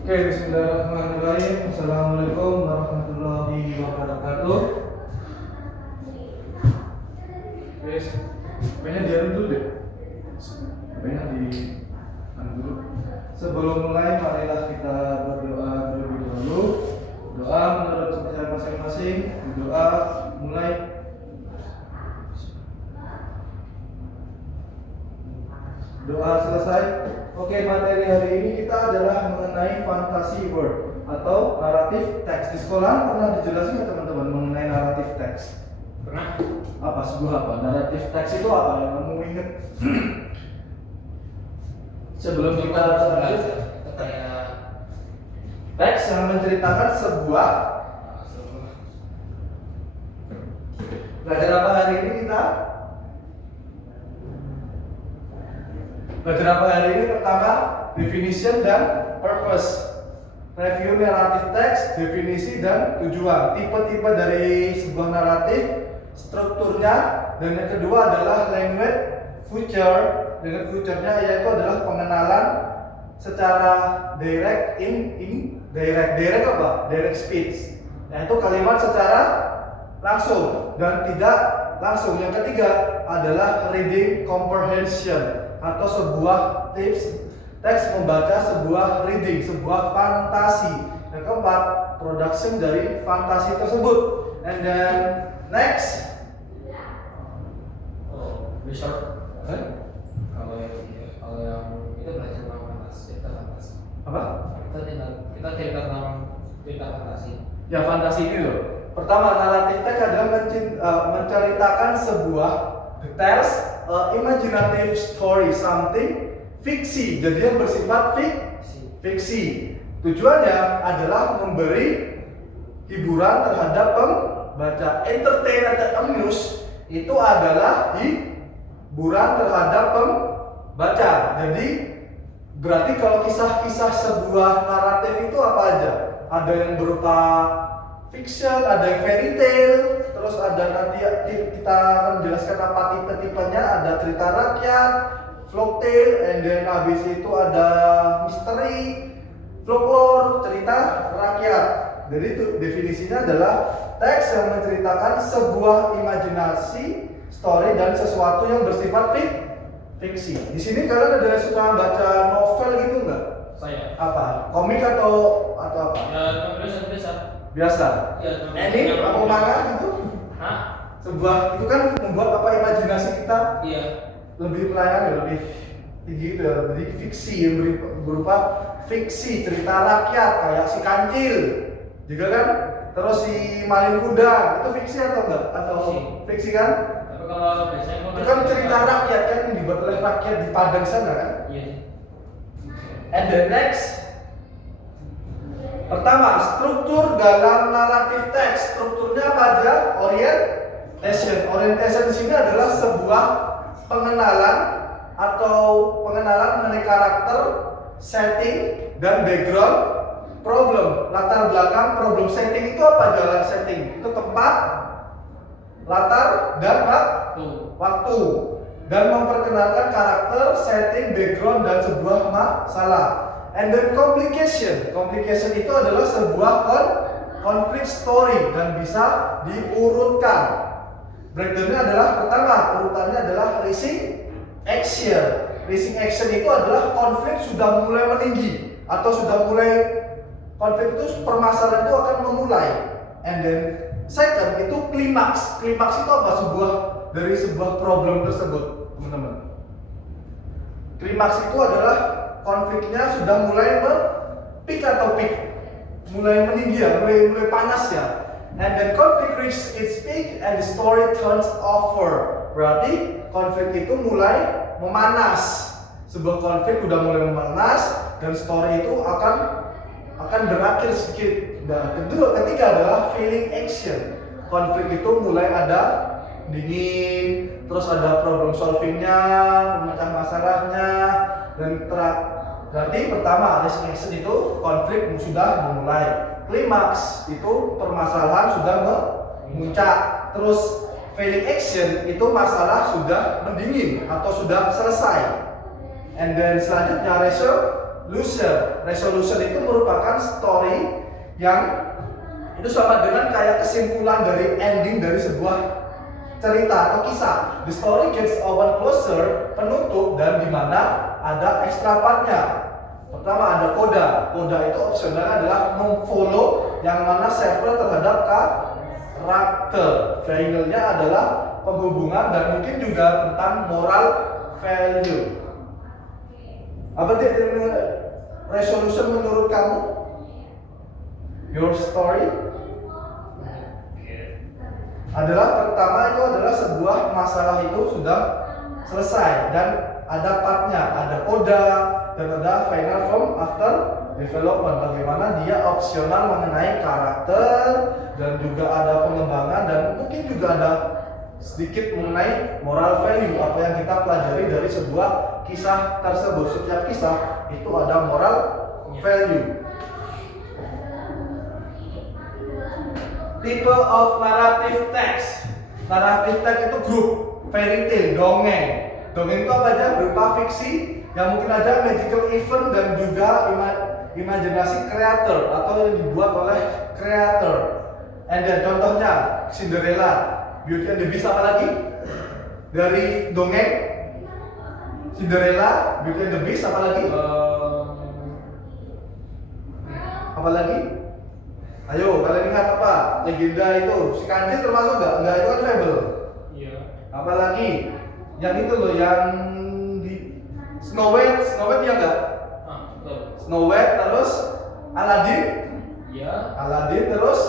Oke, bismillahirrahmanirrahim. Assalamualaikum warahmatullahi wabarakatuh. Guys, pengen diadu dulu deh. Pengen di dulu. Sebelum mulai, marilah kita berdoa terlebih dahulu. Doa menurut kepercayaan masing-masing. Doa mulai. Doa selesai. Oke, materi hari ini kita adalah mengenai fantasy word atau naratif teks. Di sekolah pernah dijelasin nggak teman-teman mengenai naratif teks? Pernah? Apa sebuah apa? Naratif teks itu apa yang kamu ingat? Sebelum kita lanjut, itu kayak teks yang menceritakan sebuah belajar apa hari ini kita? Belajar apa hari ini? Pertama, definition dan purpose. Review naratif teks, definisi dan tujuan. Tipe-tipe dari sebuah naratif, strukturnya, dan yang kedua adalah language feature. Dengan feature-nya yaitu adalah pengenalan secara direct direct apa? Direct speech. Yaitu kalimat secara langsung dan tidak langsung. Yang ketiga adalah reading comprehension atau sebuah tips teks membaca sebuah reading, sebuah fantasi. Yang keempat, production dari fantasi tersebut. And then next, research. Kalau yang itu belajar tentang fantasi, fantasi. apa? Kita cerita tentang cerita fantasi. Ya, fantasi ini loh. Pertama, naratif teks adalah menceritakan sebuah details, imaginative story, something fiksi. Jadi yang bersifat fiksi. Tujuannya adalah memberi hiburan terhadap pembaca. Entertain atau amuse itu adalah hiburan terhadap pembaca. Jadi berarti kalau kisah-kisah sebuah naratif itu apa aja? Ada yang berupa fiction, ada yang fairy tale, terus ada nanti kita akan menjelaskan apa tipe-tipenya. Ada cerita rakyat, folktale, and then habis itu ada misteri, folklore, cerita rakyat. Jadi itu definisinya adalah teks yang menceritakan sebuah imajinasi, story dan sesuatu yang bersifat fiksi. Di sini kalian ada yang suka baca novel gitu nggak? Saya. Apa? Komik atau apa? Ya, biasa. Biasa. Ya, Ini apa manga gitu? Hah? Sebuah itu kan membuat apa imajinasi kita Iya. lebih melayani, lebih tinggi gitu ya. Jadi fiksi yang berupa fiksi, cerita rakyat kayak si Kancil juga kan, terus si Malin Kuda itu fiksi atau enggak? Atau fiksi kan? Tapi kalau biasanya Itu kan cerita rakyat kan yang dibuat oleh rakyat di Padang sana kan? Iya. And the next, pertama, struktur dalam naratif teks. Strukturnya apa aja? Orientation. Orientation di sini adalah sebuah pengenalan atau pengenalan mengenai karakter, setting, dan background problem. Latar belakang problem. Setting itu apa aja? Setting itu tempat, latar, dan waktu. Dan memperkenalkan karakter, setting, background, dan sebuah masalah. And then complication. Complication itu adalah sebuah conflict story dan bisa diurutkan. Breakdownnya adalah pertama, urutannya adalah rising action. Rising action itu adalah konflik sudah mulai meninggi atau sudah mulai konflik itu permasalahan itu akan memulai. And then second itu klimaks. Klimaks itu apa? Dari sebuah problem tersebut, teman-teman. Klimaks itu adalah konfliknya sudah mulai peak atau peak, mulai meninggi ya, mulai panas ya. And then conflict reaches its peak and the story turns over. Berarti konflik itu mulai memanas. Sebuah konflik udah mulai memanas dan story itu akan berakhir sedikit. Nah, ketiga adalah feeling action. Konflik itu mulai ada dingin, terus ada problem solvingnya, memecah masalahnya, dan berarti pertama rising action itu konflik sudah memulai. Klimaks itu permasalahan sudah memuncak. Terus feeling action itu masalah sudah mendingin atau sudah selesai. And then selanjutnya Resolution itu merupakan story yang itu sama dengan kayak kesimpulan dari ending dari sebuah cerita atau kisah. The story gets open closer, penutup, dan di mana ada extra part-nya. Pertama ada coda. Coda itu opsionalnya adalah memfollow yang mana server terhadap karakter. Triangle-nya adalah penghubungan dan mungkin juga tentang moral value. Apa sih resolution menurut kamu? Your story adalah pertama itu adalah sebuah masalah itu sudah selesai dan ada partnya, ada coda dan ada final form after development. Bagaimana dia opsional mengenai karakter dan juga ada pengembangan dan mungkin juga ada sedikit mengenai moral value, apa yang kita pelajari dari sebuah kisah tersebut. Setiap kisah itu ada moral value. Tipe of narrative text. Narrative text itu grup, fairy tale, dongeng. Dongeng itu apa aja? Berupa fiksi yang mungkin ada magical event dan juga imajinasi kreator atau yang dibuat oleh kreator. And then contohnya Cinderella, Beauty and the Beast, apa lagi? Dari dongeng Cinderella, Beauty and the Beast, apa lagi? Apa lagi? Ayo, kalian ingat apa? Legenda itu, si Kancil termasuk nggak? Nggak, itu kan fable. Iya. Apa lagi? Yang itu loh, yang di Snow White ya nggak? Betul. Snow White, terus Aladdin? Iya. Aladdin, terus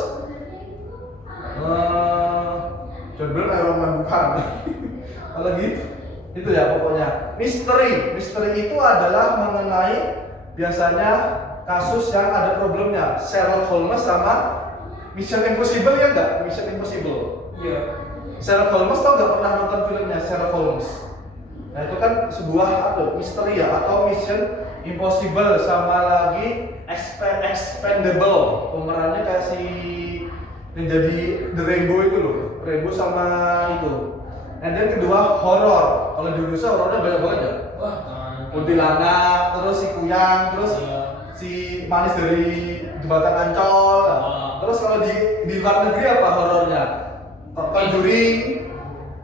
John Byrne, Iron Man bukan. Apa lagi? Itu ya pokoknya. Misteri itu adalah mengenai biasanya kasus yang ada problemnya. Sherlock Holmes sama Mission Impossible, ya enggak? Mission Impossible. Iya. Sherlock Holmes tau nggak pernah nonton filmnya Sherlock Holmes? Nah itu kan sebuah misteri ya, atau Mission Impossible sama lagi Expendable. Pemerannya kayak si yang jadi The Rainbow itu loh, Rainbow sama itu. Dan yang kedua horor. Kalau di Indonesia horornya banyak banget ya. Wah, kuntilanak, terus si kuyang, terus si manis dari jembatan Ancol. Terus kalau di luar negeri apa horornya? Conjuring.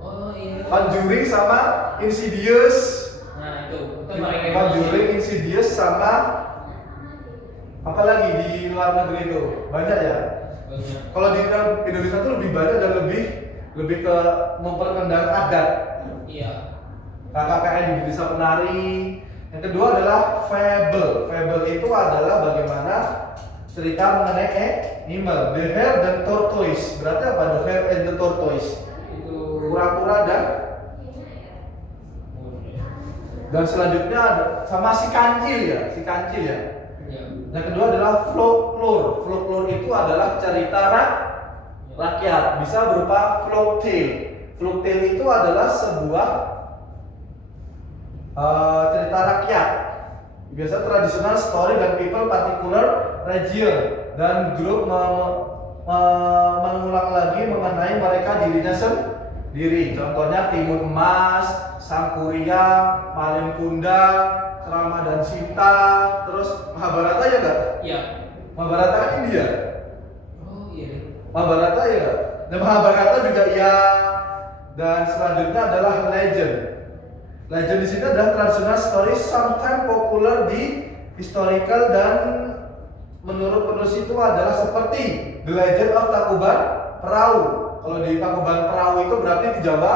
Oh iya. Conjuring sama Insidious. Nah itu Conjuring, Insidious sama apa lagi di luar negeri itu? Banyak ya. Banyak. Kalau di Indonesia tuh lebih banyak dan lebih ke memperkenalkan adat. Iya. KKN di desa penari. Yang kedua adalah fable. Fable itu adalah bagaimana cerita mengenai animal. The Hare dan Tortoise. Berarti apa? The Hare and the Tortoise. Itu Kura-kura dan selanjutnya ada sama si kancil ya. Iya. Yang kedua adalah folklore. Folklore itu adalah cerita rakyat. Bisa berupa folktale. Folktale itu adalah sebuah cerita rakyat. Biasa tradisional story dan people particular region dan grup mengulang lagi mengenai mereka dirinya sendiri. Contohnya Timun Emas, Sang Kuryang, Malin Kundang, Rama dan Sita, terus Mahabharata ya enggak? Iya. Mahabharata kan India. Oh iya. Mahabharata ya enggak? Dan Mahabharata juga iya. Dan selanjutnya adalah legend. Legend di sini adalah traditional story, sometimes popular di historical dan menurut penulis itu adalah seperti The Legend of Tangkuban Perahu. Kalau di Tangkuban Perahu itu berarti di Jawa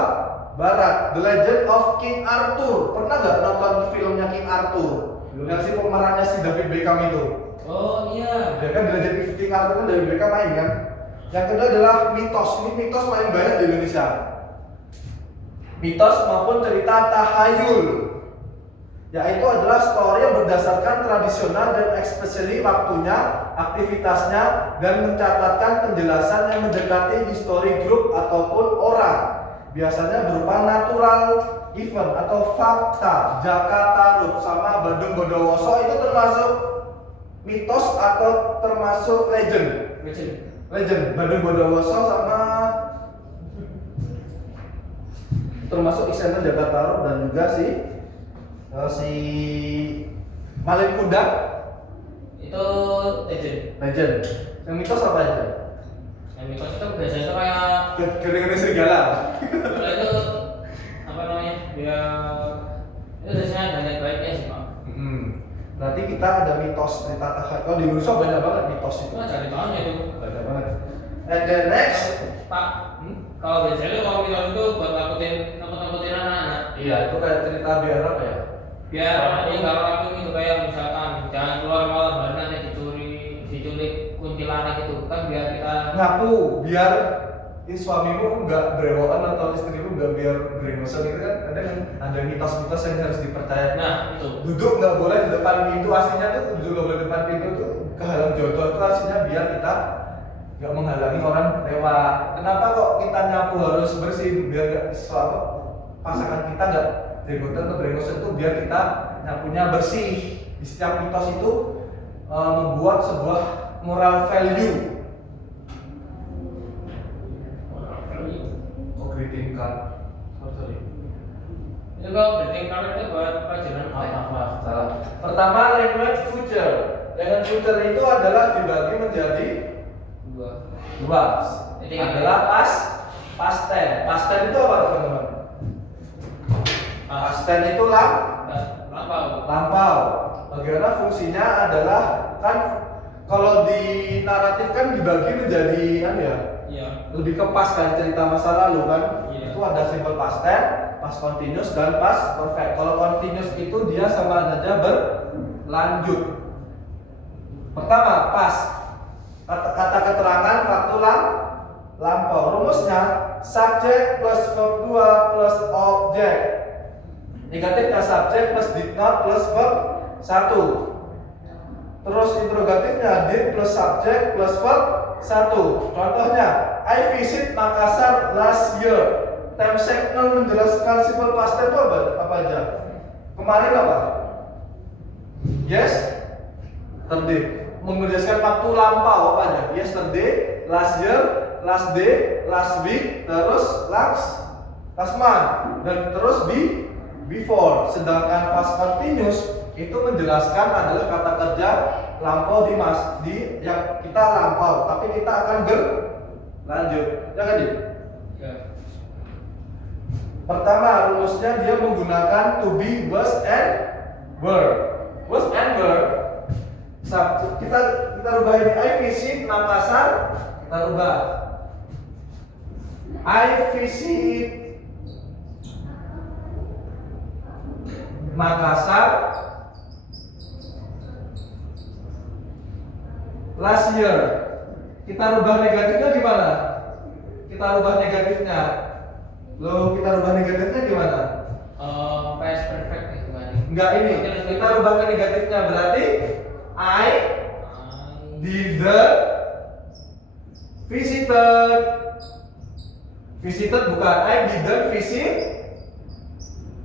Barat. The Legend of King Arthur. Pernah nggak nonton filmnya King Arthur? Yang si pemerannya si David Beckham itu. Oh iya. Ya kan The Legend of King Arthur kan David Beckham main kan. Yang kedua adalah mitos. Ini mitos paling banyak di Indonesia. Mitos maupun cerita tahayul, yaitu adalah story yang berdasarkan tradisional dan especially waktunya, aktivitasnya, dan mencatatkan penjelasan yang mendekati history group ataupun orang. Biasanya berupa natural event atau fakta. Jakarta Tarub sama Bandung Bondowoso itu termasuk mitos atau termasuk legend? Legend. Bandung Bondowoso sama termasuk Iskandar Jakarta Tarub dan juga si Malin Kundang, Itu legend. legend. Yang mitos apa aja? Yang mitos itu biasanya itu kayak Gede-gede serigala. kalau itu apa namanya? Dia itu biasanya ada niat baiknya sih Pak. Berarti kita ada mitos cerita Takar. Kalau di Indonesia banyak banget mitos itu. Cuma cari tahunya itu. Banyak banget. And then next, Pak, kalau biasanya itu kalau mitos itu buat nakut-nakutin anak-anak. iya itu kayak cerita biar apa ya? Biar anaknya nggak ngelakuin itu kayak misalkan jangan keluar malam baru nanti diculik kuntilanak itu kan biar kita Ngaku biar suamimu nggak berewokan atau istrimu nggak biar beremosan itu kan ada mitos-mitos yang harus dipercaya. nah itu Duduk nggak boleh di depan pintu, aslinya tuh duduk nggak boleh di depan pintu tuh kehalang jodoh itu aslinya biar kita nggak menghalangi orang lewat. Kenapa kok kita nyapu harus bersih biar nggak suatu pasangan kita nggak jenggotan atau beremosan itu biar kita nyapunya bersih. Di setiap mitos itu membuat sebuah moral value. Oh, greeting card. Sorry. itu kalau greeting card itu buat pelajaran Maaf, salah. Pertama, language future. Language future itu adalah dibagi menjadi dua. Jadi Adalah past tense. Past tense itu apa teman-teman? Past tense itu lampau. Bagaimana fungsinya adalah kan kalau di naratif kan dibagi menjadi ya iya lebih ke past kan cerita masa lalu kan. Iya. Itu ada simple past tense, past continuous dan past perfect. Kalau continuous itu dia sama saja berlanjut. Pertama, past kata keterangan waktu lampau. Rumusnya subject plus verb 2 plus object. Negatifnya subject plus did not plus verb 1. Terus interrogatifnya did plus subject plus verb 1. Contohnya, I visit Makassar last year. Time signal menjelaskan simple past tense itu apa aja? Kemarin apa? Yes, yesterday. Menjelaskan waktu lampau apa aja? Yesterday, last year, last day, last week, terus last month, dan terus before. Sedangkan past continuous itu menjelaskan adalah kata kerja lampau di yang kita lampau, tapi kita akan berlanjut. Ya kan, Dit? ya Pertama, rumusnya dia menggunakan to be, was, and were. Was and were. Kita rubah ini. I visit Makassar. Kita rubah. I visit Makassar last year. Kita rubah negatifnya gimana? Kita rubah negatifnya gimana? past perfect itu kan Enggak ini. Kita rubah ke negatifnya berarti I didn't visited bukan I didn't visit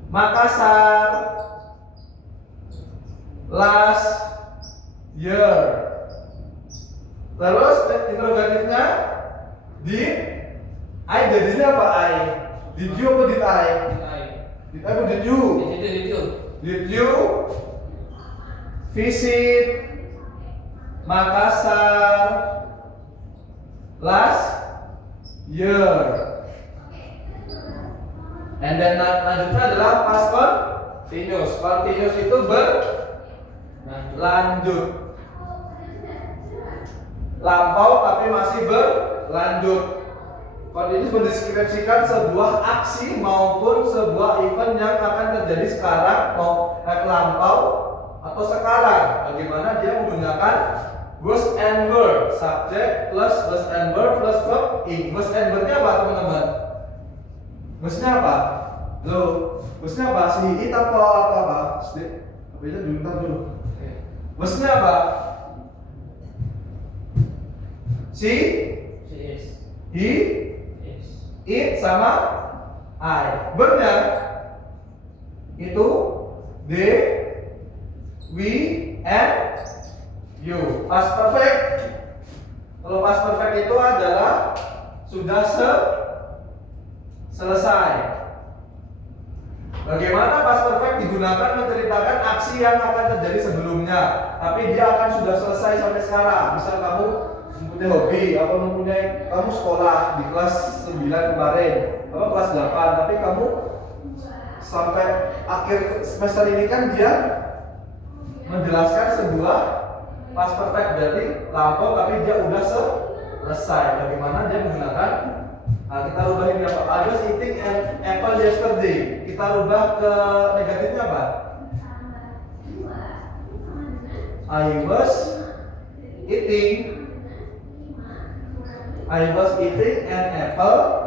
Makassar last year. Terus interrogatifnya did I jadinya apa I? Did you apa did I? Did I apa did you? Did you visit Makassar last year? And then lanjutnya adalah past continuous. Continuous itu berlanjut. Lampau tapi masih berlanjut. Continuous mendeskripsikan sebuah aksi maupun sebuah event yang akan terjadi sekarang, mau lampau atau sekarang. Bagaimana dia menggunakan was and were, subject plus was and were plus verb ing. Was and were-nya apa teman-teman? Was-nya apa? Loh, was-nya apa? Si it apa? Apa itu dulu. Was-nya apa? Si, he, it sama I. Verb-nya itu they, we, and you. Past perfect. Kalau past perfect itu adalah sudah selesai. Bagaimana past perfect digunakan menceritakan aksi yang akan terjadi sebelumnya, tapi dia akan sudah selesai sampai sekarang. Misal kamu mempunyai hobi, kamu sekolah di kelas 9 kemarin, kamu kelas 8, tapi kamu sampai akhir semester ini kan dia menjelaskan sebuah past perfect dari lampau, tapi dia udah selesai. Bagaimana dia menggunakan? Nah, kita rubah ini apa? I was eating an apple yesterday. Kita rubah ke negatifnya apa? I was eating an apple.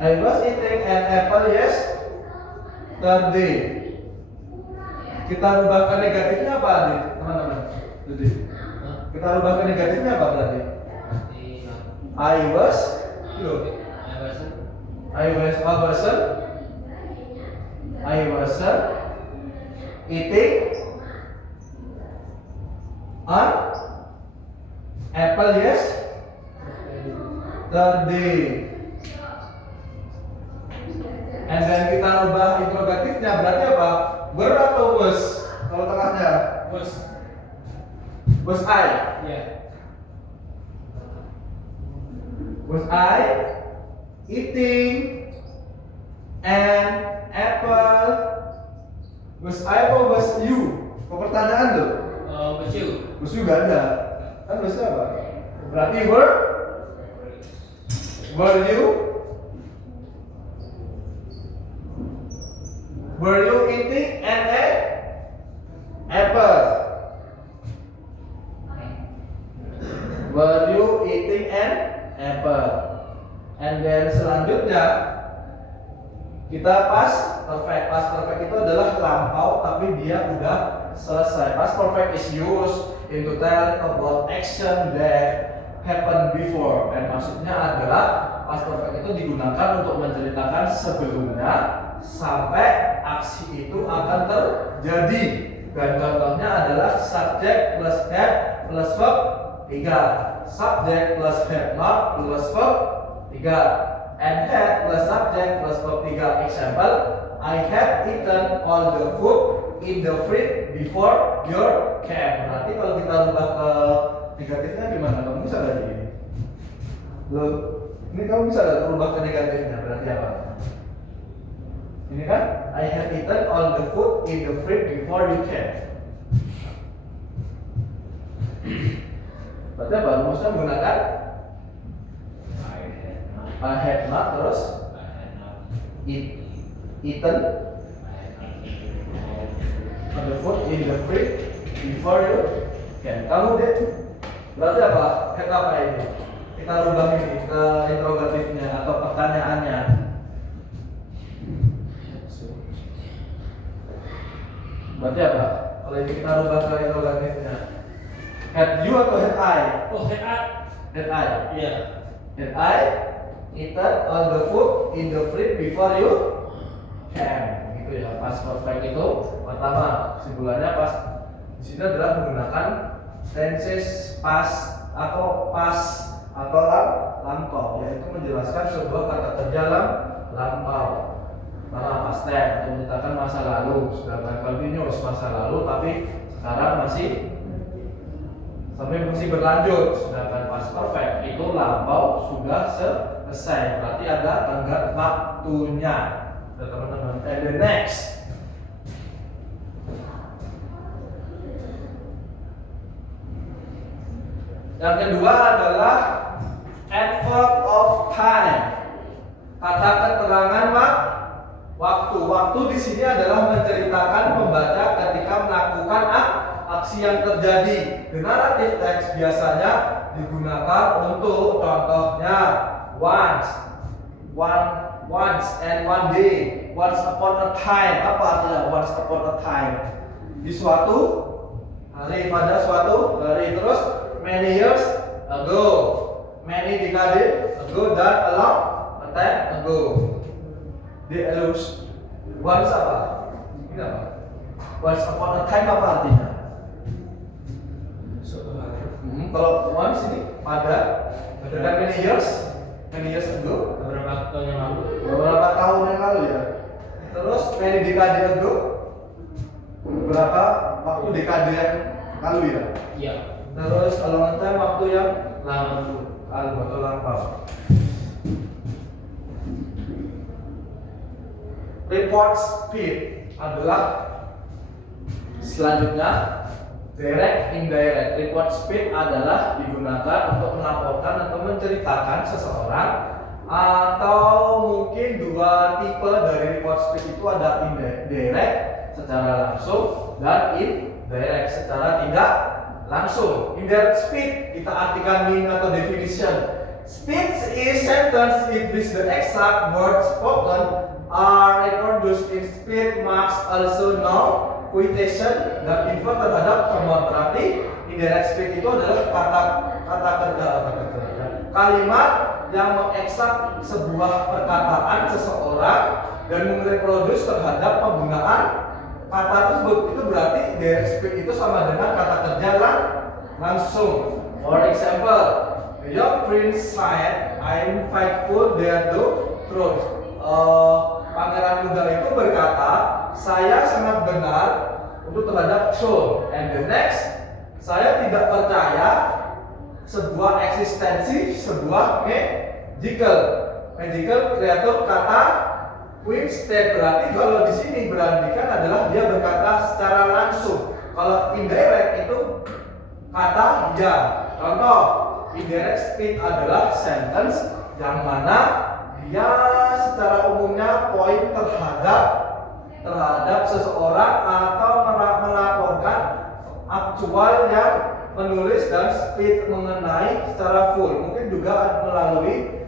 I was eating an apple yesterday. Kita rubah ke negatifnya apa, adik? Teman-teman. Jadi, kita rubah ke negatifnya apa berarti? I wasn't eating an apple yesterday. And then kita rubah interrogatifnya berarti apa? Were atau was? Kalau tengahnya was I? Yeah. Was I eating an apple? Was I atau was you? Pertanyaan loh. Was you? Was you gak ada. Kan wasnya apa? Berarti were you eating an apple? Were you eating an apple? And then selanjutnya kita past perfect. Past perfect itu adalah lampau tapi dia udah selesai. Past perfect is used in to tell about action that happened before. Dan maksudnya adalah past perfect itu digunakan untuk menceritakan sebelumnya sampai aksi itu akan terjadi. Dan contohnya adalah subject plus had plus verb 3, subject plus had not plus verb 3, and had plus subject plus verb 3. Example, I had eaten all the food in the fridge before your camp. Berarti kalau kita rubah ke negatifnya gimana? Kamu bisa gak ini? Loh, ini kamu bisa gak rubah ke negatifnya? Berarti apa? Ini kan, I had eaten all the food in the fridge before you came. Berarti apa? Rumusnya menggunakan I had not terus eaten all the food in the fridge before you came. Kamu deh, berarti apa? Had apa ini? Kita rubah ini ke interrogatifnya atau pertanyaannya. Berarti apa? Kalau ini kita rubah ke interrogatifnya. Had you atau had I? Oh, had I. Had I? Iya. Had I eaten all the food in the fridge before you came? Gitu ya. Past perfect itu pertama kesimpulannya pas di sini adalah menggunakan tenses past atau past atau lampau, yaitu menjelaskan sebuah kata kerja lampau. Pertama past tense untuk menceritakan masa lalu, sedangkan continuous masa lalu tapi sekarang masih berlanjut. Sedangkan past perfect itu lampau sudah selesai, berarti ada tenggat waktunya. Nah, teman-teman, and the next yang kedua adalah adverb of time, kata keterangan waktu. Waktu di sini adalah menceritakan pembaca ketika melakukan aksi yang terjadi. The narrative text biasanya digunakan untuk contohnya once and one day, once upon a time. Apa artinya once upon a time? Di suatu hari, pada suatu hari. Terus many years ago, many decades ago, dan a long time ago. They allude once apa? Ini apa? Once upon a time apa artinya? Kalau once ini pada, dan many years ago beberapa tahun yang lalu. Beberapa tahun yang lalu ya. Terus many dekade ago, beberapa waktu dekade yang lalu ya. Iya. Terus kalau ngetem waktu yang Lalu. atau lampau. Report speed adalah selanjutnya direct indirect. Report speed adalah digunakan untuk melaporkan atau menceritakan seseorang, atau mungkin dua tipe dari report speed itu ada indirect secara langsung dan indirect secara tidak langsung. Indirect speed kita artikan meaning atau definition. Speech is sentence in which the exact words spoken are reproduced in speed marks, also known quotation dan info terhadap temuan. Berarti indirect speech itu adalah kata kerja kalimat yang mengeksak sebuah perkataan seseorang dan mereproduce terhadap penggunaan kata tersebut. Itu berarti indirect speech itu sama dengan kata kerja langsung. For example, the young prince said, "I'm faithful there to truth." Pangeran muda itu berkata, saya sangat benar untuk terhadap truth. And the next, saya tidak percaya sebuah eksistensi sebuah magical kreator kata Winstead. Berarti kalau di sini berartikan adalah dia berkata secara langsung. Kalau indirect itu kata dia. Contoh, indirect speech adalah sentence yang mana dia secara umumnya poin terhadap seseorang atau melaporkan aktual yang menulis dan speech mengenai secara full. Mungkin juga melalui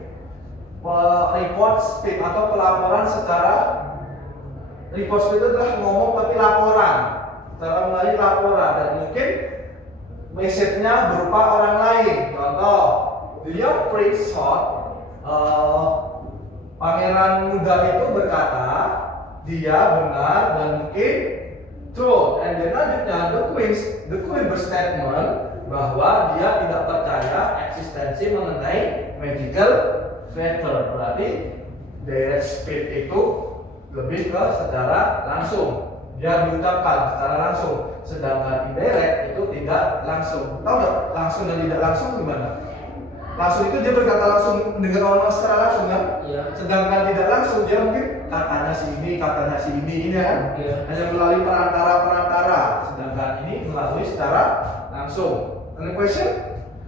report speech atau pelaporan secara report speech itu adalah ngomong tapi laporan secara melalui laporan, dan mungkin message-nya berupa orang lain. Contoh, the young prince thought, pangeran muda itu berkata dia benar dan mungkin true. And then lanjutnya the queen berstatement bahwa dia tidak percaya eksistensi mengenai magical creator. Berarti direct speech itu lebih ke secara langsung, dia diucapkan secara langsung, sedangkan indirect itu tidak langsung. Tahu nggak langsung dan tidak langsung gimana? Langsung itu dia berkata langsung dengan orang secara langsung kan? Iya. Sedangkan tidak langsung dia mungkin katanya si ini ini kan? Iya. Hanya melalui perantara. Sedangkan ini melalui secara langsung. Any question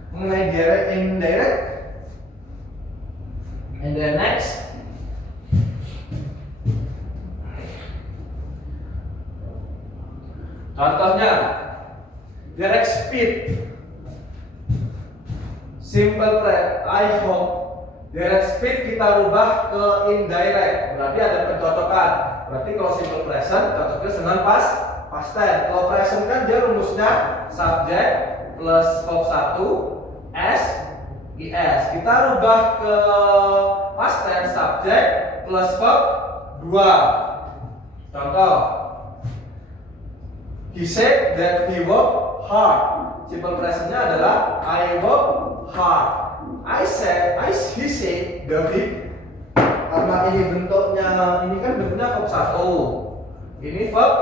mengenai direct indirect? And then next, contohnya direct speech. Simple phrase, I hope. Direct speech kita rubah ke indirect, berarti ada pencocokan. Berarti kalau simple present cocoknya dengan past tense. Kalau present kan dia rumusnya subject plus verb 1 s is. Kita rubah ke past tense, subject plus verb 2. Contoh, he said that he worked hard. Simple presentnya adalah I worked hard. He said that karena ini bentuknya, ini kan bentuknya verb 1, ini verb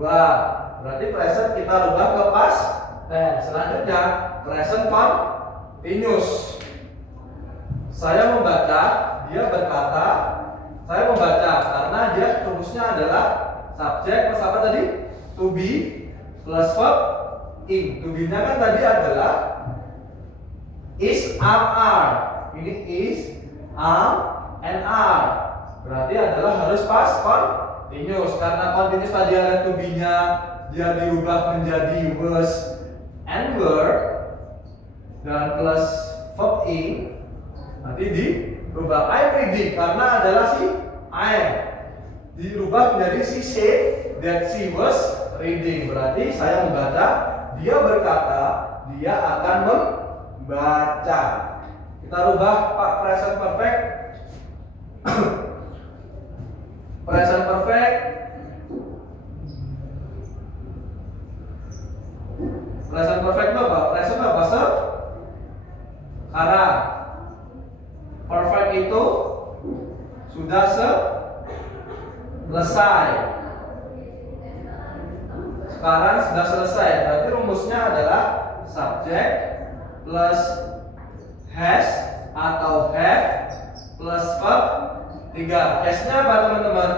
2, berarti present kita rubah ke past tense. Selanjutnya present continuous. Saya membaca, dia berkata saya membaca, karena dia rumusnya adalah subjek plus apa tadi? To be plus verb in. To be nya kan tadi adalah is, are. Ini is, and are. Berarti adalah harus past continuous. Karena continuous tadi ada to be nya, dia dirubah menjadi was and were dan plus verb in. Nanti dirubah I'm reading karena adalah si I am. Dirubah menjadi she said that she was reading. Berarti saya membaca, dia berkata dia akan membaca. Kita rubah Pak present perfect. Present perfect. Present perfect itu apa? Present apa? Sekarang. Perfect itu sekarang sudah selesai. Berarti rumusnya adalah subject plus has atau have plus verb 3. Has-nya apa teman-teman?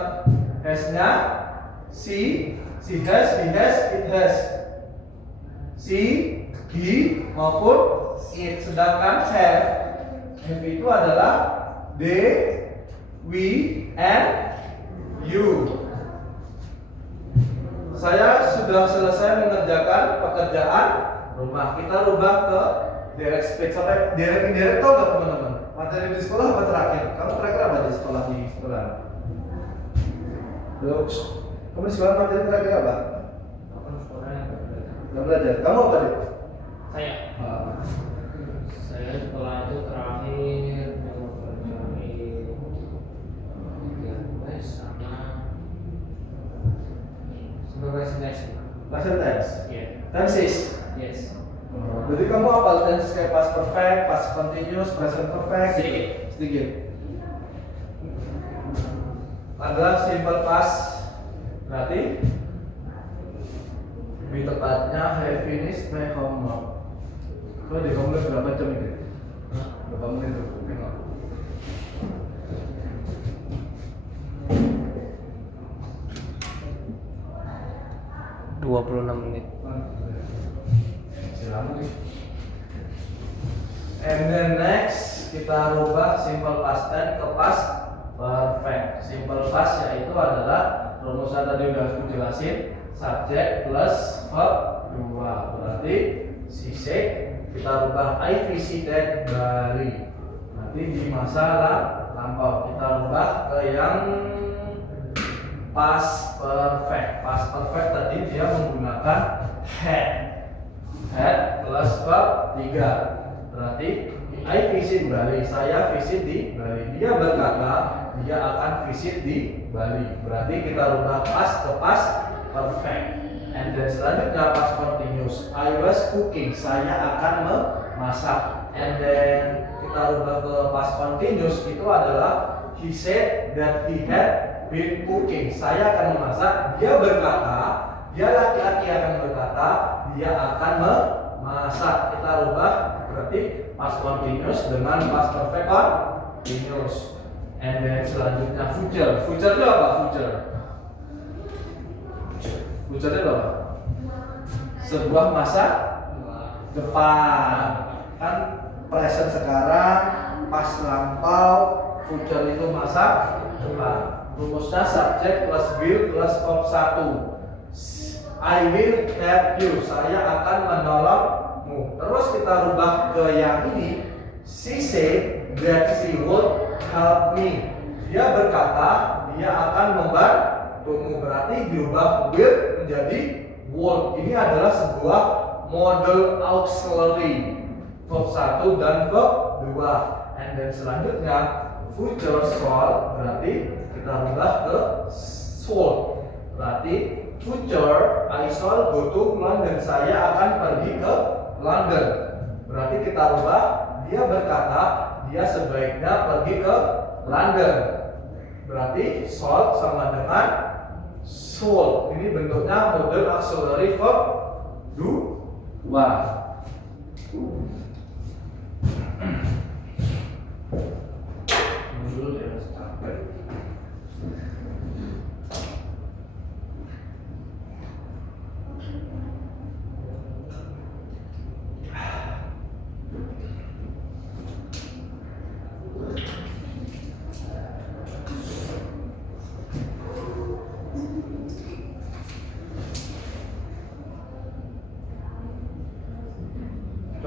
Has-nya she has, he has, it has. She, he maupun it. Sedangkan have itu adalah they, we, and you. Saya sudah selesai mengerjakan pekerjaan rumah. Kita rubah ke direct speech. Sampai direct indirect tahu nggak teman-teman? Materi di sekolah apa terakhir? Kamu terakhir apa di sekolah Loh, kamu di sekolah materi terakhir apa? Aku sekolahnya Nggak belajar. Kamu apa deh? saya. Saya sekolah itu terakhir mau kerjain sama supervisor test. Present tense. Yeah. Tenses. Yes. Jadi kamu hafal tenses kayak past perfect, past continuous, present perfect. Sedikit. Sedikit. Ada simple past. Berarti lebih tepatnya have finished my homework. Kau di homework berapa jam itu? Berapa menit itu? Tengok. menit. And then next kita rubah simple past tense ke past perfect. Simple past yaitu adalah rumusan tadi udah aku jelasin, subject plus verb 2. Berarti she said, kita rubah I visited Bali. Nanti di masa lampau kita rubah ke yang past perfect. Past perfect tadi dia menggunakan had. Had plus verb 3. Berarti I visit Bali. Saya visit di Bali. Dia berkata dia akan visit di Bali. Berarti kita rubah past ke past perfect. And then selanjutnya past continuous. I was cooking. Saya akan memasak. And then kita rubah ke past continuous, itu adalah he said that he had been cooking. Saya akan memasak. Dia berkata, dia laki-laki akan berkata, dia akan memasak. Kita rubah berarti past continuous dengan past perfect continuous. And then selanjutnya future. Future itu apa? Future itu apa? Sebuah masa depan. Kan present sekarang, past lampau, future itu masa depan. Rumusnya subject plus will plus verb 1. I will help you. Saya akan menolongmu. Terus kita rubah ke yang ini. She said that she would help me. Dia berkata dia akan membantumu. Berarti diubah will menjadi would. Ini adalah sebuah model auxiliary. Verb 1 dan verb 2. And then selanjutnya future shall, berarti kita rubah ke shall. Berarti future I shall go to London. Saya akan pergi ke London. Berarti kita rubah, dia berkata dia sebaiknya pergi ke London. Berarti shall sama dengan shall. Ini bentuknya model auxiliary verb 2. Dulu dia capek.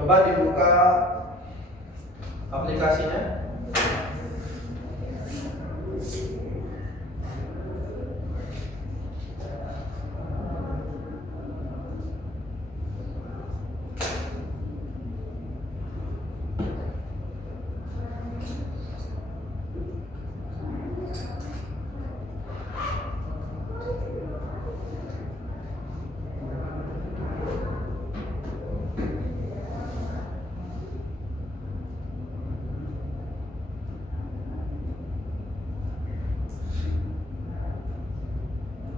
Coba dibuka aplikasinya.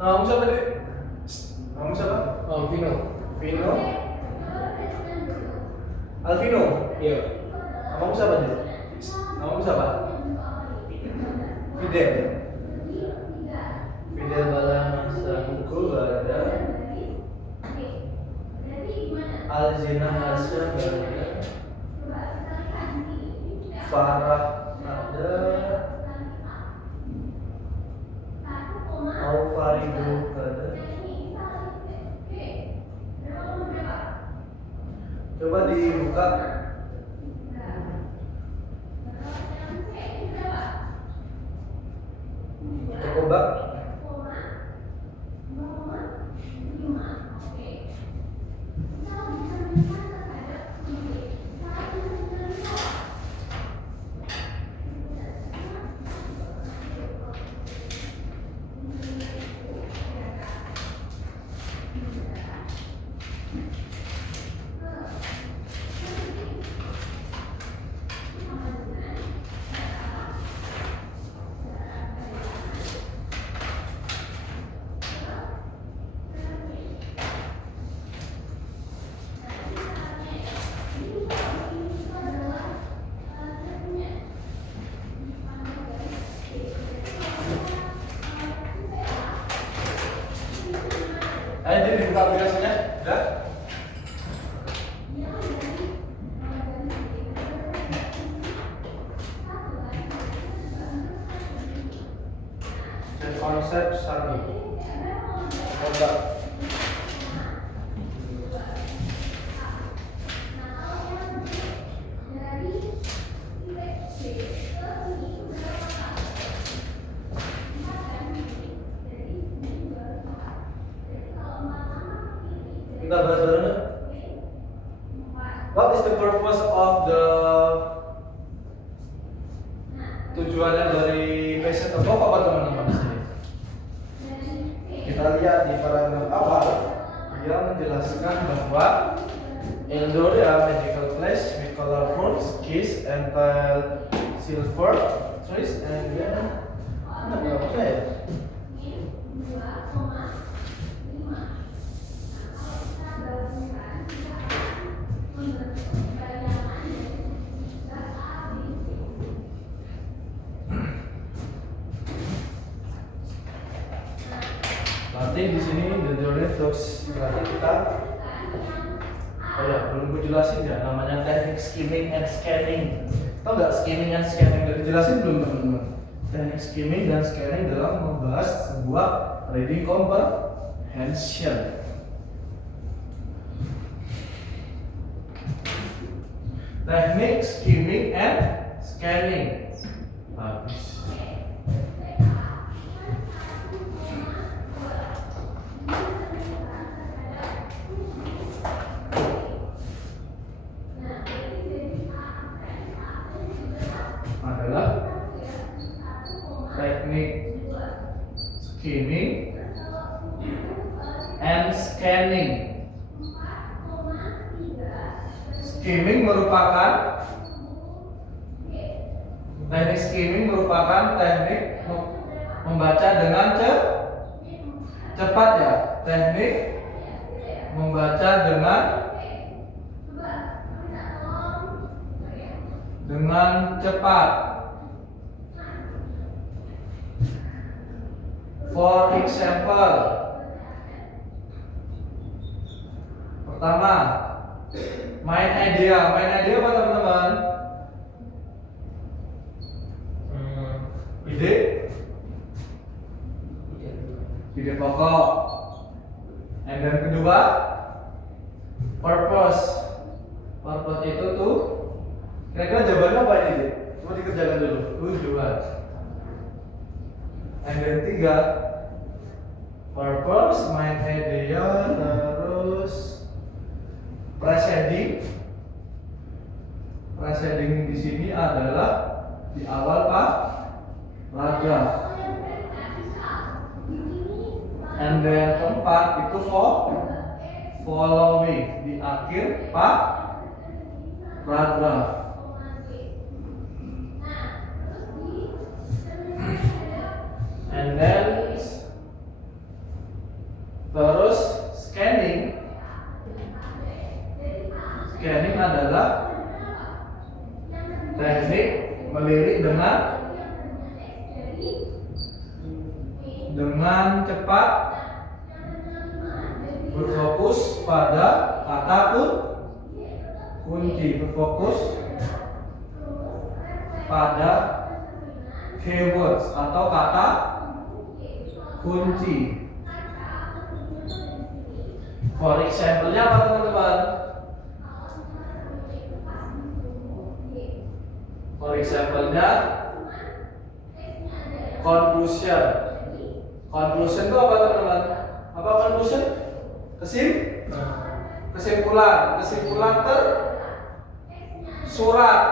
Kamu siapa nih? Kamu siapa? Oh, Vino. Vino. Alvino. Iya. Kamu siapa dia? Kamu siapa? Fidel. Fidel Balamasa Hugo ada. Alzina Hasya ada. Farah ada. Alfarido ada. Coba dibuka. Coba. Ayo dia dibuka aplikasinya, udah? Cek konsep 1. Coba. Kita bahas bareng. What is the purpose of the tujuannya dari patient above apa teman-teman di sini? Kita lihat di paragraf awal dia menjelaskan bahwa Eldoria Medical Place, Nicola Foods, Kiss, Entel Silver, Trace, and then berapa saya? Berarti di sini the journey talks, berarti kita belum gue jelasin ya namanya teknik skimming and scanning. Tahu nggak skimming and scanning? Udah dijelasin belum teman-teman? Teknik skimming dan scanning dalam membahas sebuah reading comprehension. Teknik skimming and scanning. Habis. Adalah teknik skimming and scanning. Skimming merupakan teknik skimming merupakan teknik membaca dengan cepat ya. Teknik membaca dengan cepat. For example, pertama, main idea apa teman-teman? Ide pokok. And then kedua, purpose. Purpose itu tuh kira-kira jawabannya apa ini? Coba dikerjakan dulu. Tujuan. And then tiga, purpose, main idea, terus preceding. Preceding di sini adalah di awal paragraf. And then keempat itu following di akhir paragraf. And then terus scanning teknik adalah teknik melirik dengan cepat berfokus pada kata kunci, berfokus pada keywords atau kata kunci. For example-nya apa teman-teman? For example-nya conclusion. Conclusion itu apa teman-teman? Apa conclusion? Kesimpulan. Kesimpulan tersurat.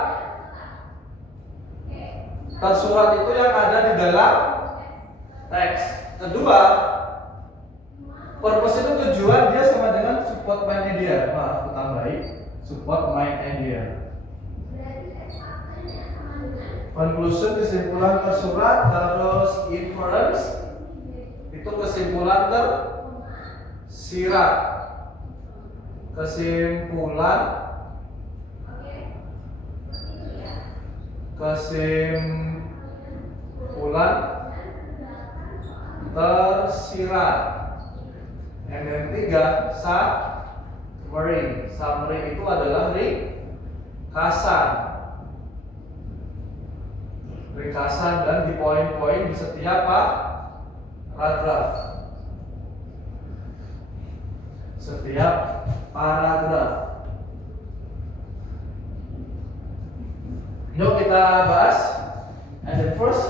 Tersurat itu yang ada di dalam teks. Kedua, purpose itu tujuan dia sama dengan support main idea. Maaf, aku tambahi support main idea. Conclusion kesimpulan tersurat, terus inference itu kesimpulan tersirat. Kesimpulan tersirat. And then 3, summary. Summary itu adalah ringkasan dan di poin-poin di setiap paragraf. Yuk kita bahas. And then first,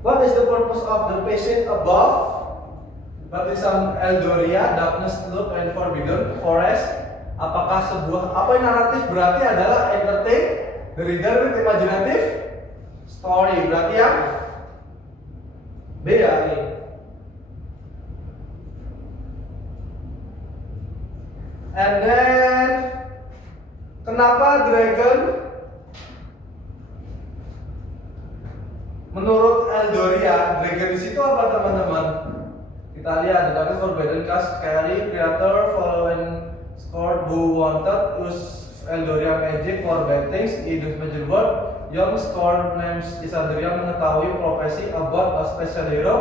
what is the purpose of the passage above? Baptism Eldoria, Darkness, Look, and Forbidden Forest. Apakah apa yang naratif berarti adalah entertain the reader with imaginative story. Berarti yang B ya. And then kenapa dragon menurut Eldoria? Dragon di situ apa teman-teman? Kita lihat, the Darkness Forbidden cast carry creator following scored who wanted use Eldoria magic for bad things in the major world. Young scored names Isandria mengetahui profesi about a special hero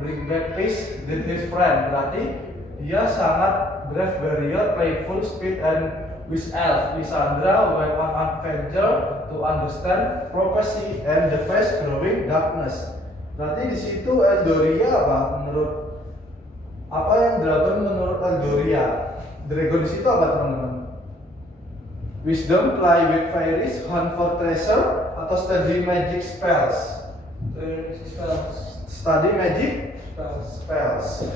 bring back peace with his friend. Berarti dia sangat brave warrior, playful, speed and with elf. Lysandra went on adventure to understand prophecy and the fast growing darkness. Berarti di situ Eldoria apa menurut apa yang dragon menurut Eldoria? Dragon di situ apa teman-teman? Wisdom, fly with fairies, hunt for treasure, atau study magic spells? Study magic spells.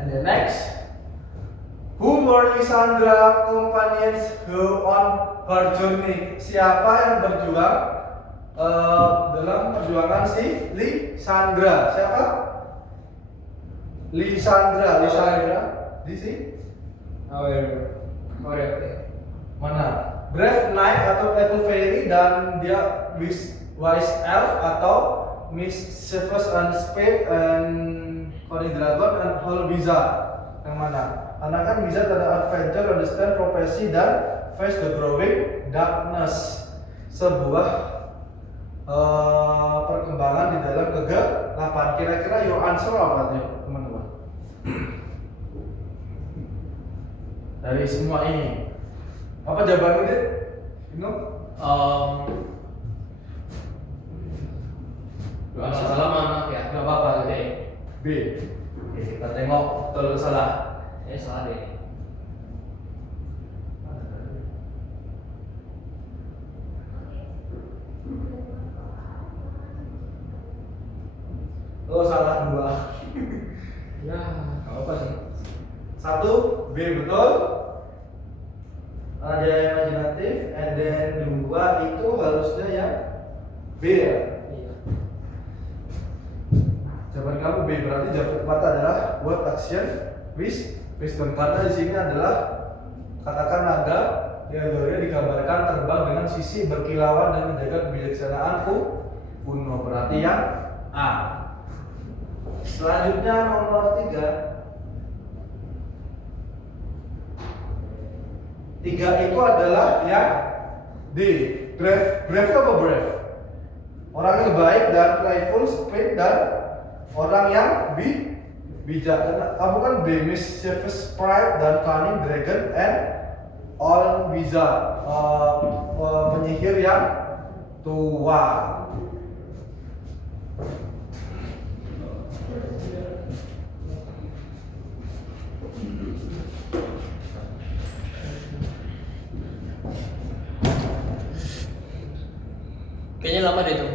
And the next, who were Lysandra companions who on her journey? Siapa yang berjuang dalam perjuangan si Lysandra? Siapa? Lysandra di sini? Mana? Brave Knight atau Playful Fairy dan dia Wise Elf atau Mischievous and Spade and Cunning Dragon and Whole Wizard. Yang mana? Karena kan wizard ada adventure, understand prophecy dan face the growing darkness. Sebuah perkembangan di dalam kegelapan. Kira-kira your answer apa nih teman-teman? Dari semua ini, apa jawabannya deh? Salah maaf ya. Gak apa-apa deh. B. Oke, kita tengok betul salah. Salah deh. Oh, salah 2. Ya, nggak apa sih. 1 B betul. Ada yang imajinatif, and then 2 itu harusnya yang B ya. Iya. Jawaban kamu B, berarti jawaban tepat adalah word action wisdom, karena di sini adalah katakan naga Theodoria digambarkan terbang dengan sisi berkilauan dan menjaga kebijaksanaan kuno. Berarti yang A. Selanjutnya nomor 3. 3 itu adalah yang D. Brave apa brave? Orang yang baik dan playful, sweet dan orang yang bijak. Kamu kan B. Mischievous, pride dan cunning, dragon and all wizard. Penyihir yang tua. Kayaknya lama deh itu.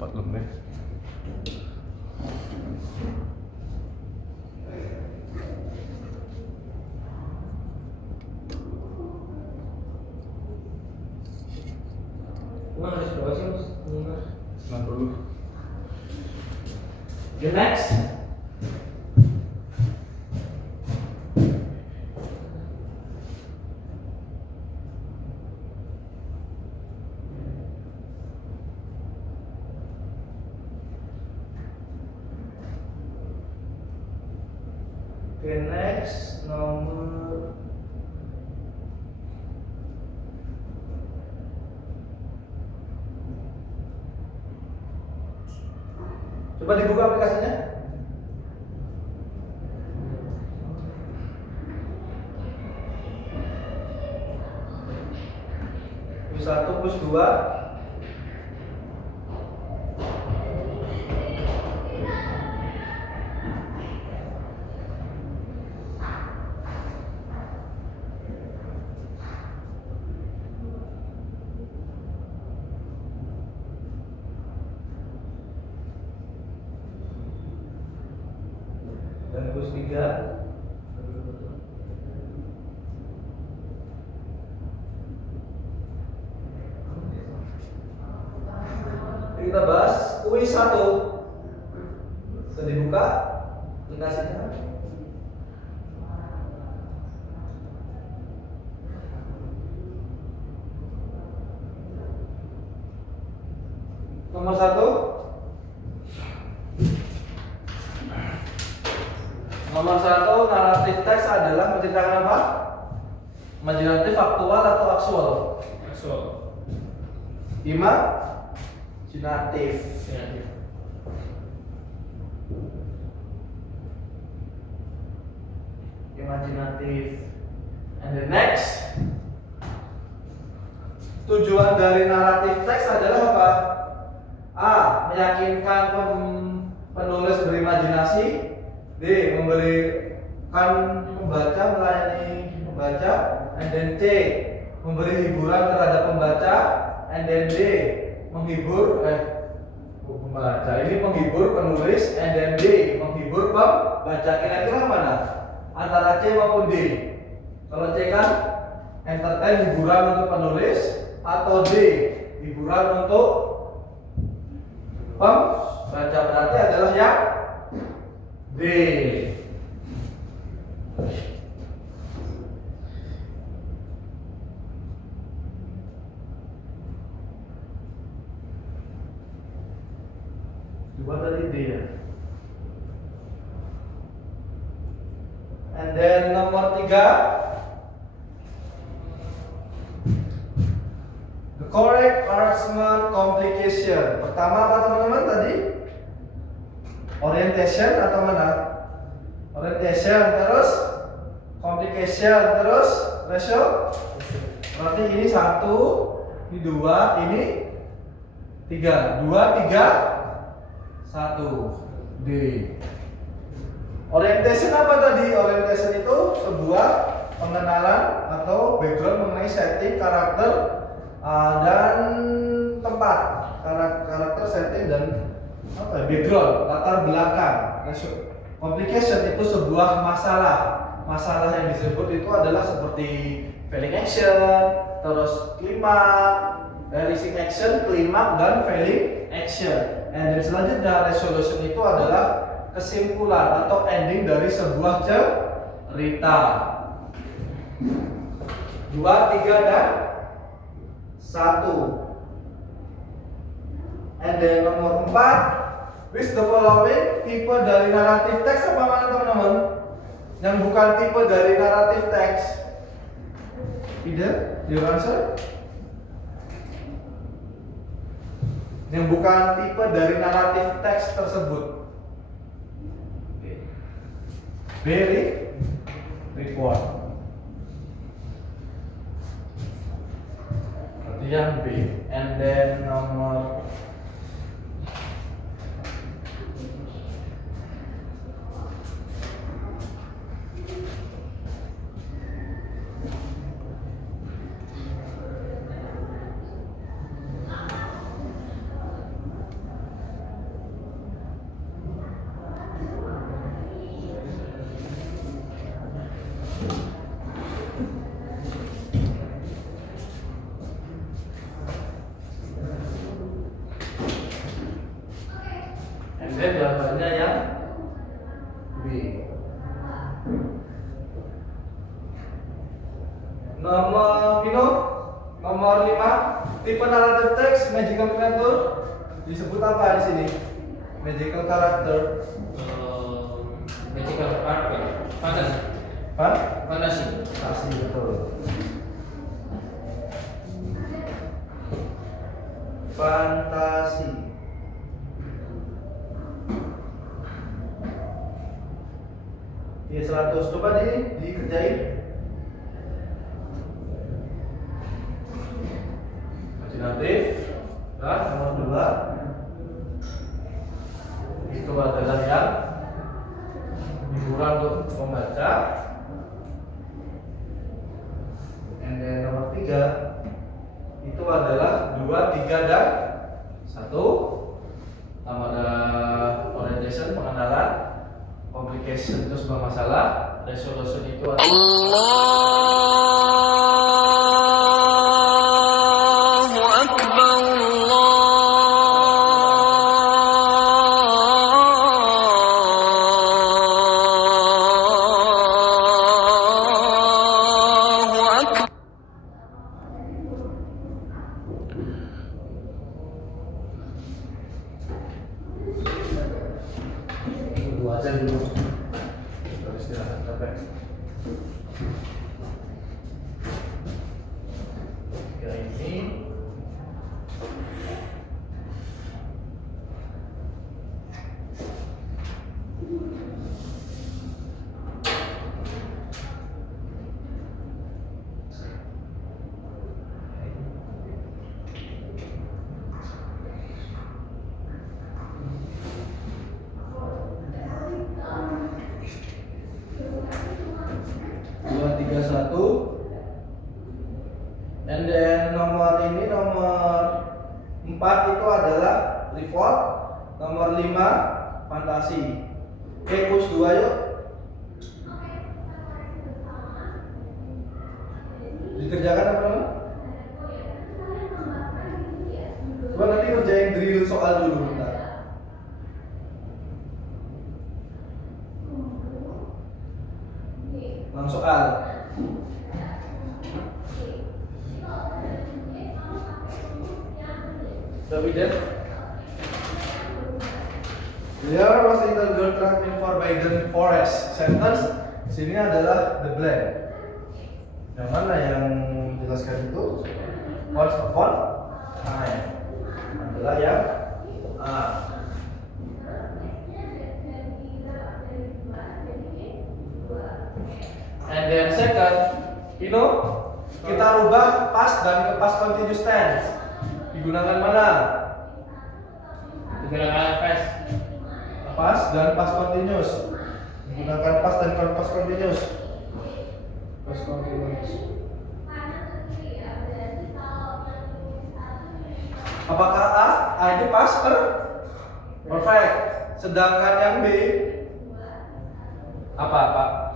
Menit. Emang harus berapa sih mas? 90. The next. Oke, next nomor coba dibuka aplikasinya. Push 1, push 2. Dan push 3. Kita bahas UI 1. Sudah dibuka aplikasinya. Nomor 1. Nomor 1, naratif teks adalah menceritakan apa? Imajinatif, faktual atau aktual? Aktual. 5. Imajinatif. Imajinatif. And the next, tujuan dari naratif teks adalah apa? A. Meyakinkan penulis berimajinasi. D. Memberikan pembaca, melayani pembaca. And then C. Memberi hiburan terhadap pembaca. And then D. Menghibur pembaca. Ini menghibur penulis. And then D. Menghibur pembaca. Kira-kira mana? Antara C maupun D. Kalau C kan entertain, hiburan untuk penulis, atau D. Hiburan untuk pembaca. Berarti adalah yang D. Dua tadi D ya. And then nomor 3, the correct arrangement complication. Pertama apa teman-teman tadi? Orientation atau mana? Orientation, terus complication, terus ratio. Berarti ini 1, ini 2, ini 3. 2, 3, 1. D. Orientation apa tadi? Orientation itu sebuah pengenalan atau background mengenai setting, karakter, dan tempat. Karakter, setting, dan background, latar belakang. Complication itu sebuah masalah. Masalah yang disebut itu adalah seperti failing action, terus klimaks, rising action, klimaks, dan failing action. And then selanjutnya resolution itu adalah kesimpulan atau ending dari sebuah cerita. 2, 3, dan 1. And then nomor 4, which the following tipe dari naratif teks apa mana teman-teman? Yang bukan tipe dari naratif teks. Either, your answer? Yang bukan tipe dari naratif teks tersebut. Very report. Berarti yang B. And then nomor jawabannya yang B. Nomor 5, tipe naratif teks magical character disebut apa di sini? Magical character. Magical character. Fantasi. Fantasi. Fantasi, betul. Fantasi. Ya 100, coba dikerjain. Imajinatif. Nah, nomor 2 itu adalah yang hiburan untuk membaca. And then nomor 3 itu adalah 2, 3, dan 1. Pertama ada orientation, pengenalan. Complication itu sebuah masalah. Resolution itu adalah Allahu Akbar, Allahu Akbar. dua aja dulu. Terus istirahat capek. Ya ini. Dua, tiga, 1. And then nomor 4 itu adalah report. Nomor 5 fantasi. Oke, push 2 yuk. Dikerjakan apa teman? Coba nanti kerjain drill soal dulu bentar. Soal. Tapi deh. There was a little girl trapped in forbidden forest. Sentence sini adalah the blank. Yang mana yang menjelaskan itu? Once upon a time adalah yang A. And then second, kita rubah past dan ke past continuous tense. Digunakan mana? Digunakan past. Past dan past continuous. Digunakan past dan past continuous. Past continuous. Apakah A itu past perfect. Sedangkan yang B apa, Pak?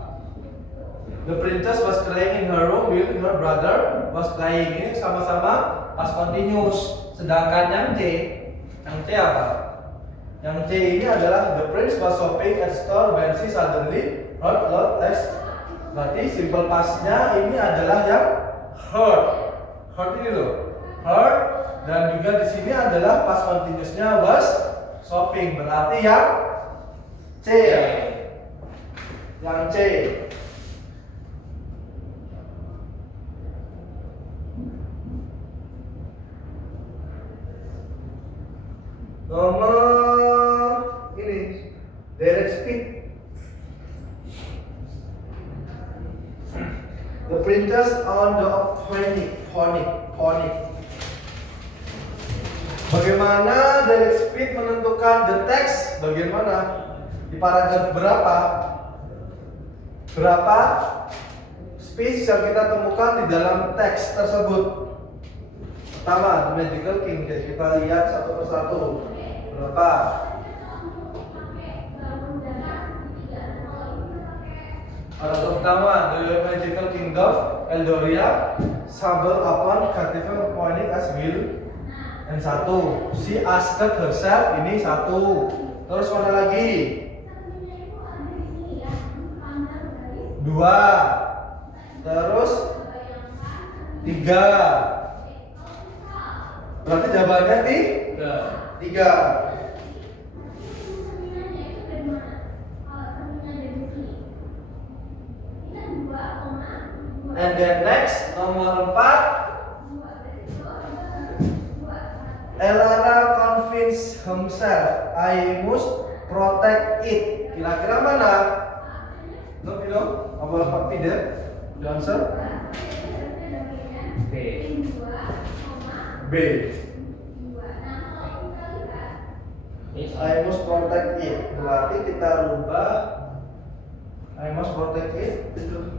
The princess was playing in her room while her brother was playing. Ini sama-sama past continuous. Sedangkan yang C apa? Yang C ini adalah the prince was shopping at store when she suddenly heard loud as. Berarti simple past-nya ini adalah yang heard. Heard ini loh. Heard, dan juga di sini adalah past continuous-nya was shopping. Berarti yang C ya. Yang C. Nomor ini direct speed. The printers on the phonic. Bagaimana direct speed menentukan the text? Bagaimana di paragraf berapa speech yang kita temukan di dalam teks tersebut? Pertama, the magical king. Kita lihat satu persatu. Berapa? Paragraf pertama, the magical kingdom Eldoria stumbled upon Cathedral Phoenix as will. Yang satu, she asked herself, ini satu. Terus mana lagi? Dua. Terus tiga. Berarti jawabannya tiga. And then next, nomor 4, Elara convinced himself I must protect it. Kira-kira mana? No, apa tidak? The answer? B. I must protect it. Berarti kita rubah I must protect it itu.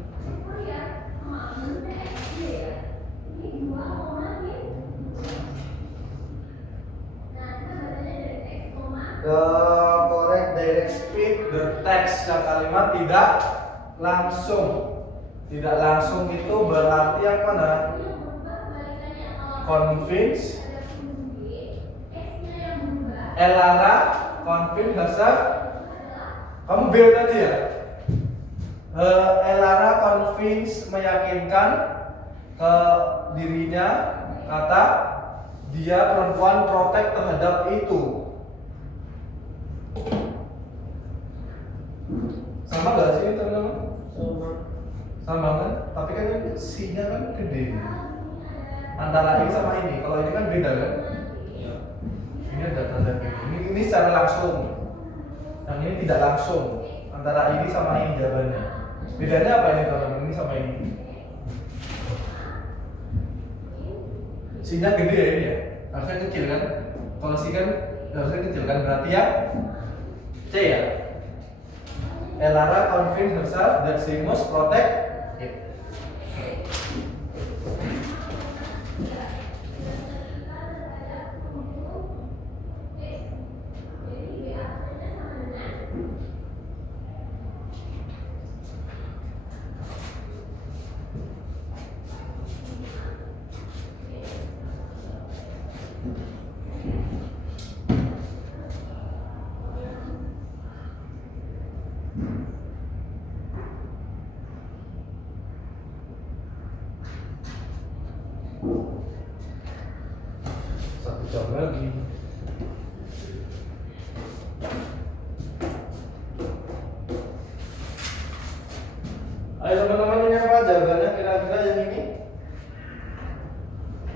The correct direct speed, the text dan kalimat tidak langsung. Tidak langsung itu berarti yang mana? Convince. Elara convince herself. Kamu B tadi ya? Elara convince meyakinkan ke dirinya kata dia perempuan protect terhadap itu. Sama gak sih teman-teman? Sama kan? Tapi kan C-nya kan gede. Antara ini sama ini. Kalau ini kan beda kan? Ini ada tanda gede. Ini secara langsung. Yang ini tidak langsung. Antara ini sama ini jawabannya. Bedanya apa ini teman-teman? Ini sama ini. C-nya gede ya ini ya? Harusnya kecil kan? Kalau C kan harusnya kecil kan? Berarti ya C ya? Elara convinced herself that she must protect it. Satu jam lagi. Ayo teman-teman, ini apa jawabannya kira-kira yang ini?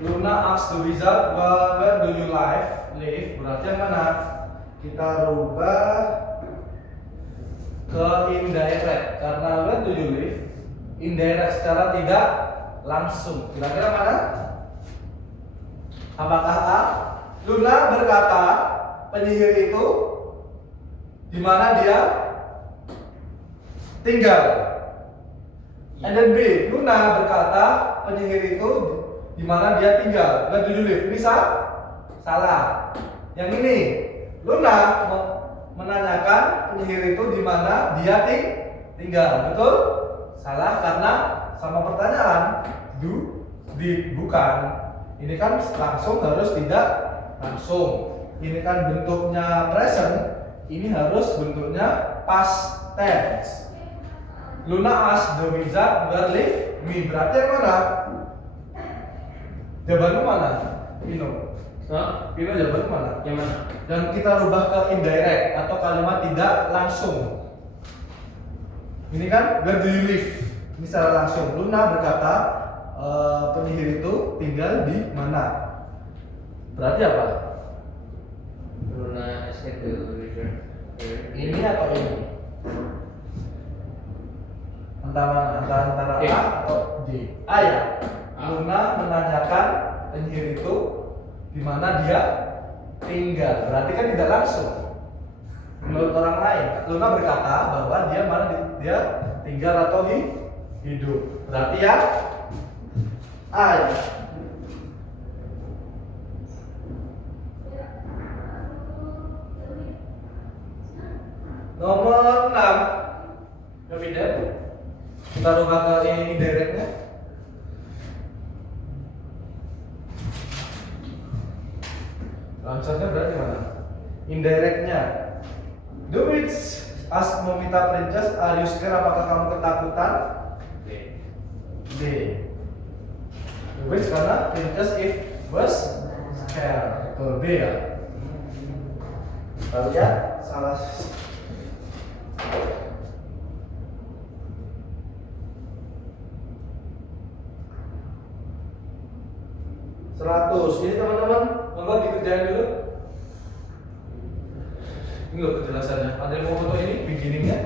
Luna asked the wizard, where do you live? Berarti yang mana? Kita rubah ke indirect. Karena where do you live? Indirect secara tidak langsung. Kira-kira mana? Apakah A? Luna berkata penyihir itu di mana dia tinggal. And then B, Luna berkata penyihir itu di mana dia tinggal. Where do you live? Ini salah. Yang ini, Luna menanyakan penyihir itu di mana dia tinggal. Betul? Salah karena sama pertanyaan. Bukan. Ini kan langsung harus tidak langsung. ini kan bentuknya present, ini harus bentuknya past tense. Luna asked the wizard where live me. Berarti yang mana? Jawabannya mana? Pino. Hah? Pino jawabannya mana? Yang mana? Dan kita rubah ke indirect atau kalimat tidak langsung. Ini kan where do you live? Ini secara langsung. Luna berkata penyihir itu tinggal di mana? Berarti apa? Luna escape the river. Ini atau ini? Antara D. A atau D. A ya. Luna menanyakan penyihir itu di mana dia tinggal. Berarti kan tidak langsung. Menurut orang lain, Luna berkata bahwa dia tinggal atau hidup. Berarti ya A ya. Nomor 6. Kemudian kita rubah ke indirectnya. Answernya berarti mana? Indirectnya. The witch ask meminta princess, are you scared? Apakah kamu ketakutan? D. The witch karena princess if was scared. Betul, B ya. Lalu ya, salah. Ini teman-teman, monggo dikerjain dulu. Ini loh penjelasannya. Ada yang mau foto ini, beginningnya,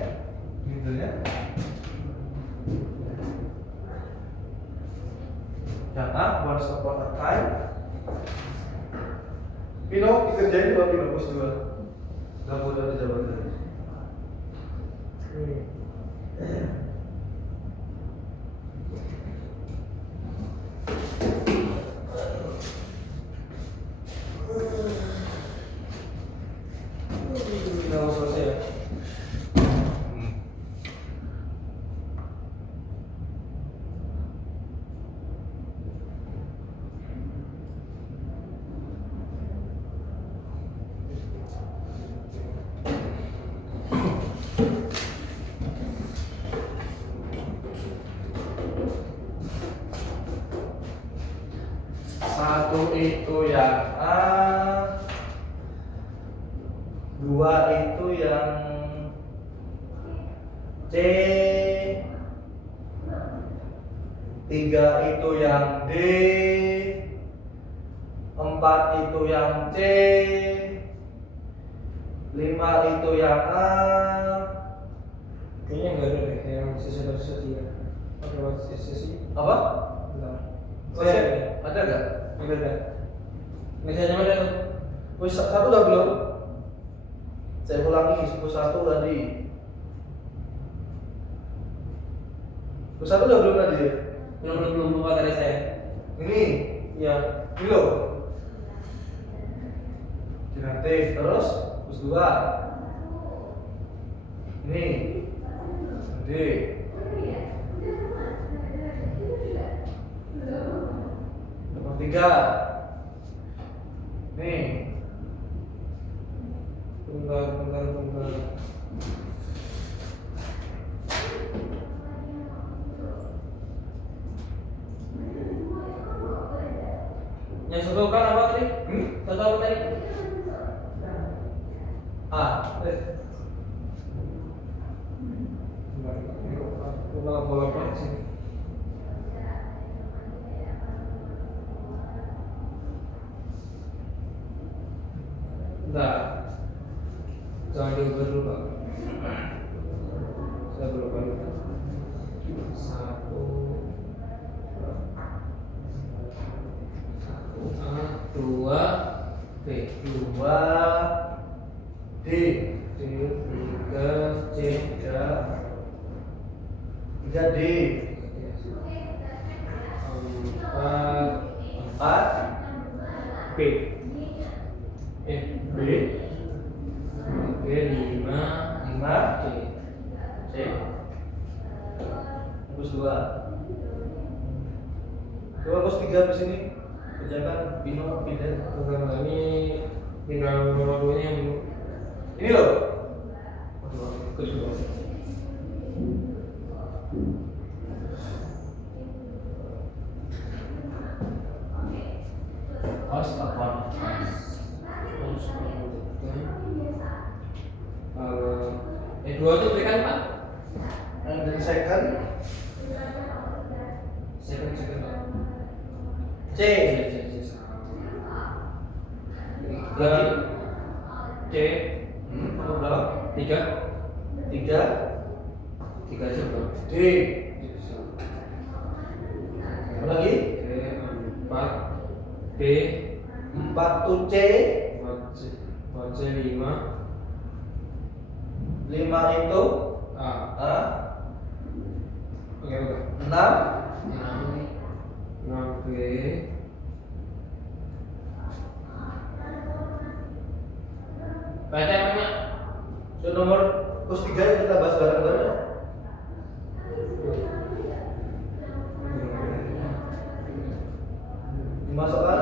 middle-nya. Yang A, once upon a time. Pino, dikerjain dulu Pino, pos 2. Gak boleh ada jawaban. Satu itu yang A, 2 itu yang C, 3 itu yang D, 4 itu yang C, 5 itu yang A. Kayaknya nggak ada deh yang sisa-sisa ya. Oke, sisa Apa? enggak. Ada nggak? Enggak. Misalnya mana tuh? Wis satu udah belum? Saya ulangi, satu tadi. Satu udah belum tadi? Belum lupa dari saya. Ini, Ya. ini loh. Generatif terus, terus 2. Ini, D. Nomor 3. Nih. Bentar. Yang satu kan apa tadi? Satu apa tadi? A. Bola apa sih? Bentar. Jangan diubah dulu, Pak. Saya belum balik. 1 A 2 B 2 D. 3 C 3 D. 4 4 B B. 5 5 C C. Terus 2. Coba pos 3 di sini. Kerjakan Bino pindah. Bukan ini tinggal dua-duanya yang belum. Ini loh. Kedua. Harus apa? Dua itu berikan Pak. And then second Second. C. Tiga C. Apa berapa? Tiga aja bro. D. Apa lagi? Empat B. 4 tuh C. Empat C lima. 5 itu A. A. Oke. 6 Enam B. Baca banyak. So nomor terus 3 yang kita bahas bareng-bareng. Dimasukkan.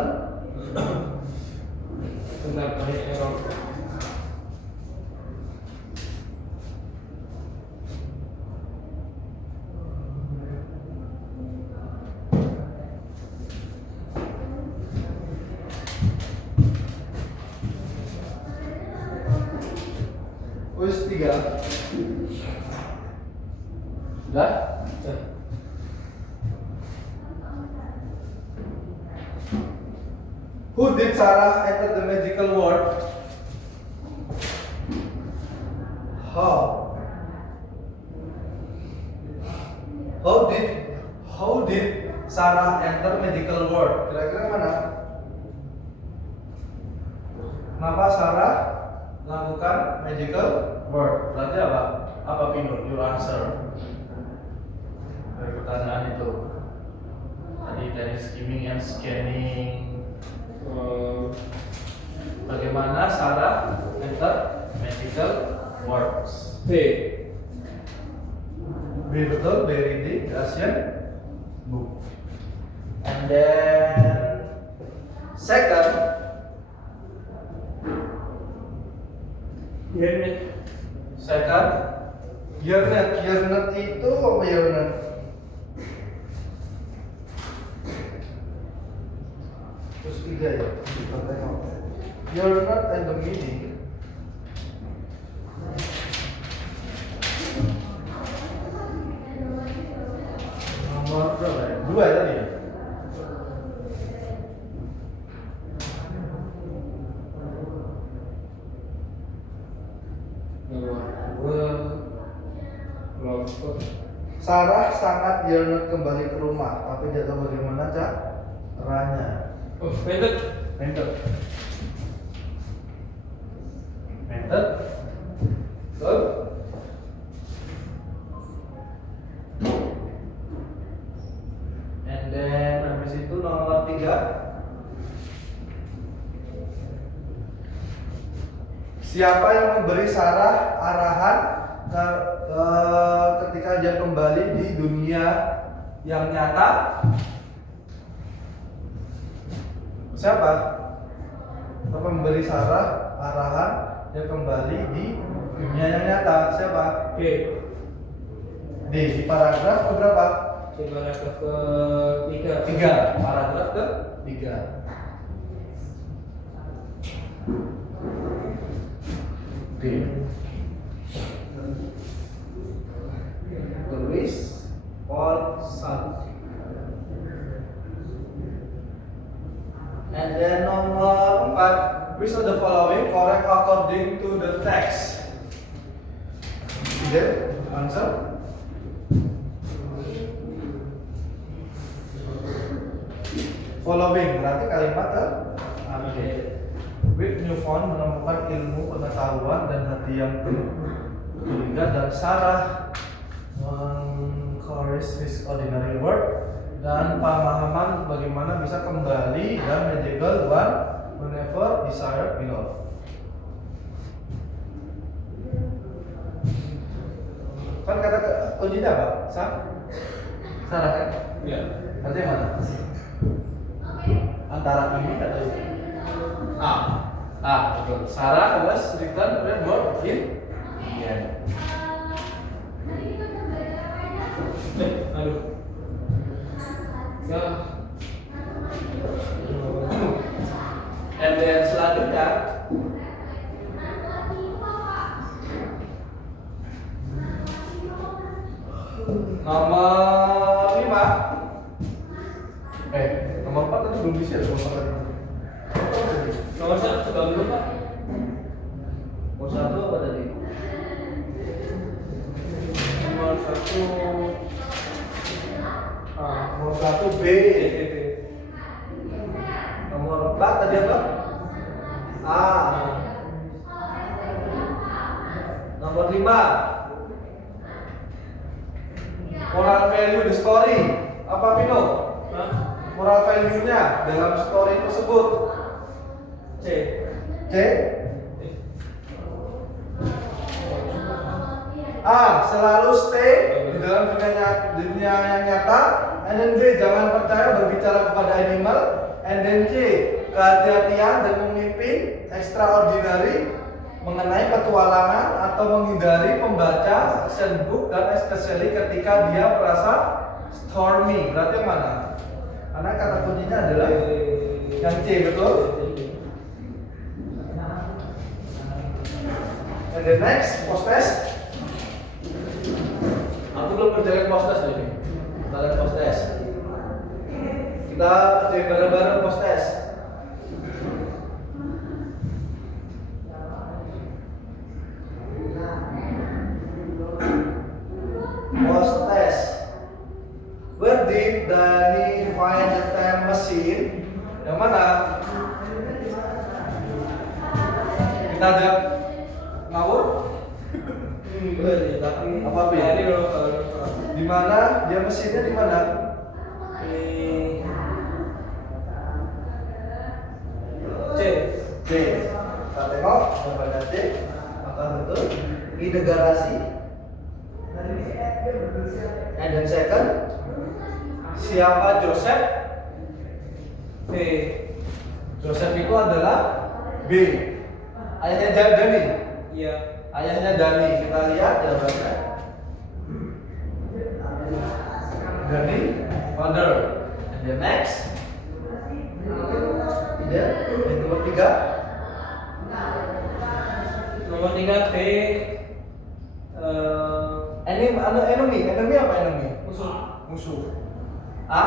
Bentar, banyak error. Terus 3. Sudah? Who did Sarah enter the magical world? How? How did Sarah enter magical world? Kira-kira mana? Kenapa Sarah melakukan magical world? Berarti apa? Apa Pino? Your answer dari pertanyaan itu. Tadi dari skimming and scanning. Bagaimana Sarah enter magical words? B. B betul, by reading the Asian book. And then second, Yernet itu apa Yernet? Terus 3 ya, kita tengok. Yernet and the meaning. Nomor berapa ya? 2 ya tadi ya? Sarah sangat yearned kembali ke rumah, tapi tidak tahu bagaimana caranya. Oh, method. Betul? And then habis itu nomor 3. Siapa yang memberi Sarah arahan ketika dia kembali di dunia yang nyata? Siapa? Siapa memberi Sarah arahan dia kembali di dunia yang nyata? Siapa? B. Di paragraf keberapa? Di paragraf ke-3. 3. Paragraf ke-3. D. Tulis Paul Sartre. And then nomor 4, which of the following correct according to the text? There, answer. Following berarti kalimat update. With Newfound menemukan ilmu pengetahuan dan hati yang berlihat, dan Sarah encourage his ordinary world, dan pemahaman bagaimana bisa kembali dan magical one whenever desired beloved. Kan kata kuncinya apa? Sarah kan? Ya. Berarti mana? Antara ini atau ini? A. betul. Sarah was written born in Indiana. Aduh. Ya. And then selanjutnya nomor 5. Nomor 4 tadi belum bisa ya, Nomor 1 sudah belum, Pak? Nomor 1 apa tadi? Nomor 1 Nomor 1 B. Nomor 4 tadi apa? A. Nomor 5. Moral value the story. Apa Pino? Moral value-nya dalam story tersebut. C. C. A. Selalu stay di dalam dunia yang nyata. And then B. Jangan percaya berbicara kepada animal. And then C. Kehati-hatian dan memimpin extraordinary mengenai petualangan atau menghindari pembaca action book dan especially ketika dia merasa stormy. Berarti yang mana? Karena kata kuncinya adalah yang C, betul? And the next post test. Aku belum kerjain post test ini. Kita lihat post test. Kita kerjain bareng-bareng post test. Post test. Where did Dani find the time machine? Yang mana? Kita ajak ngawur? Apa pilih? Di mana? Dia mesinnya di mana? C. C. Kita tengok jawabannya C. Apakah betul? Ide garasi. And then second, siapa Joseph? B. Joseph itu adalah B. Ayahnya Dani. Iya. Ayahnya Dani. Kita lihat jawabannya. Dani, father. And the next, tidak. Yang nomor 3. Nomor 3 B. Enemy apa enemy? Musuh. A.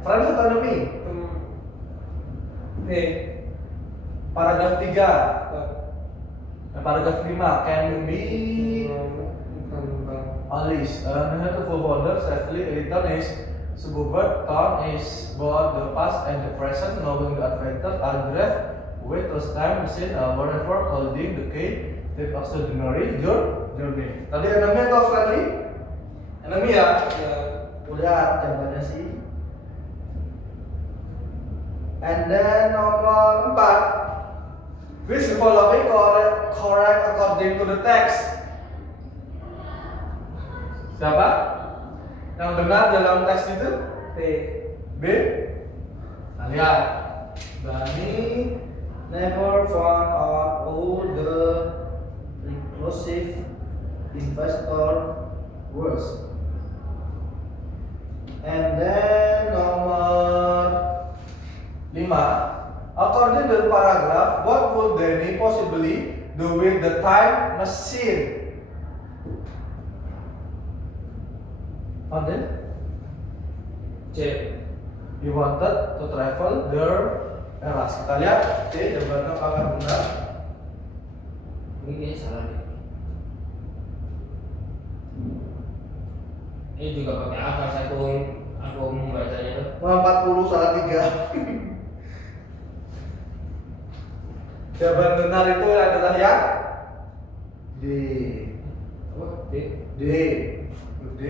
Friend atau enemy? B. Paragraf 3. Paragraf 5 can be unleashed. To folder safely return is suburban town is both the past and the present, knowing the adventure are great with the time machine wherever holding the key take extraordinary journey. Tadi enemy atau friendly? Enemy ya? Lihat jawabannya sih. And then nomor 4. Which the following correct according to the text? Siapa? Yang benar dalam teks itu? B. B. Nah, lihat. Dani never found out who the reclusive investor was. And then nomor 5. According to the paragraph, what would Danny possibly do with the time machine? Pardon? C. You wanted to travel their eras. Kita lihat C jawabannya apakah benar? Ini kayaknya salah deh. Ini juga pakai akal saya aku membacanya tuh. 40 salah 3. Jawaban benar itu adalah yang D. Apa? D. D. D.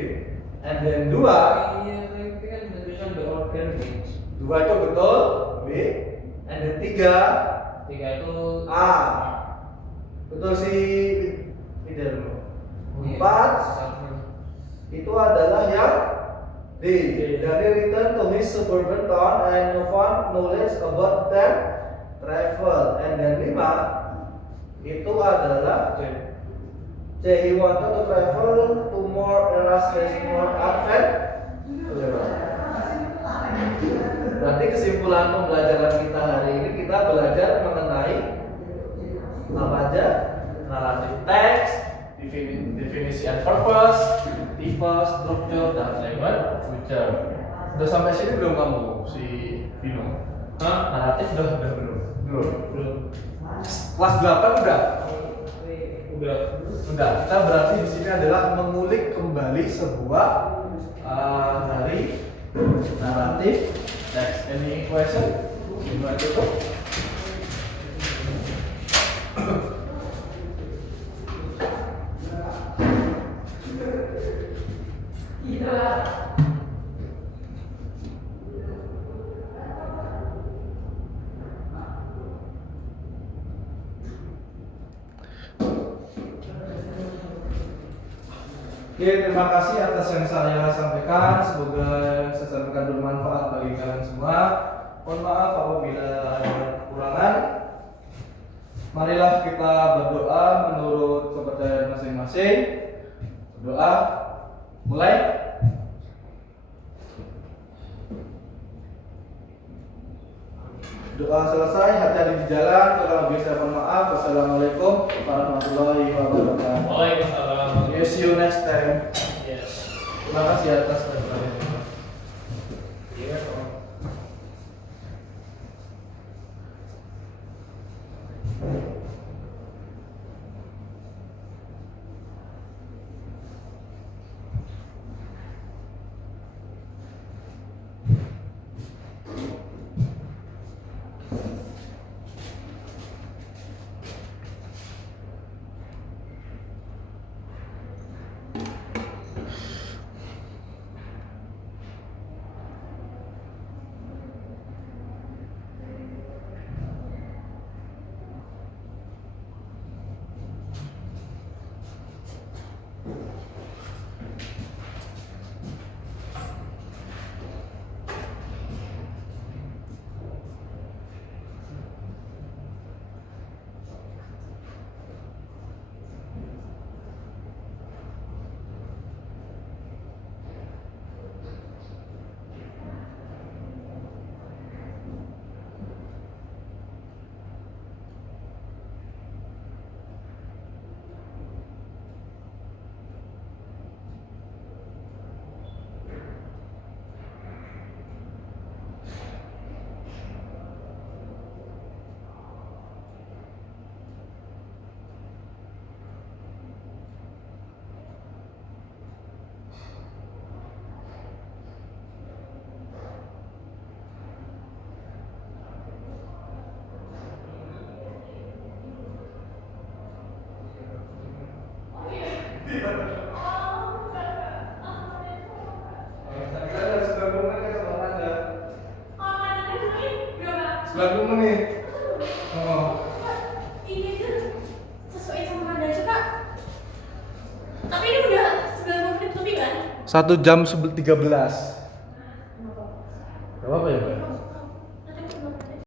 And then 2. Iya, tapi kan tulisan the organ range. 2 itu betul. B. And then 3. 3 itu A. Betul sih. Tidak dulu. Oh, iya. 4 itu adalah yang D. Dari return to his suburban town and found knowledge about them travel, and then 5 itu adalah C. He wanted to travel to more areas with more adventure. Berarti kesimpulan pembelajaran kita hari ini, kita belajar mengenai apa aja? Narrative text, definisi and purpose, tipe, struktur, dan language future. Udah sampai sini belum kamu si Bino? Hah? Naratif udah belum? Belum. Kelas 8 udah? Udah. Sudah. Kita berarti di sini adalah mengulik kembali sebuah dari naratif text. Any question? Gimana itu? Oke, terima kasih atas yang saya sampaikan. Semoga saya sampaikan bermanfaat bagi kalian semua. Mohon maaf apabila ada kekurangan. Marilah kita berdoa menurut kepercayaan masing-masing. Berdoa, mulai. Doa selesai, hati-hati di jalan. Kalau bisa mohon maaf. Wassalamualaikum warahmatullahi wabarakatuh. Waalaikumsalam. See you next time. Yes. Terima kasih atas perhatiannya. Iya, Om. Lagu menit. Oh. Ini tuh sesuai sama Manda juga. Tapi ini udah 90 menit lebih kan? 1 jam 13.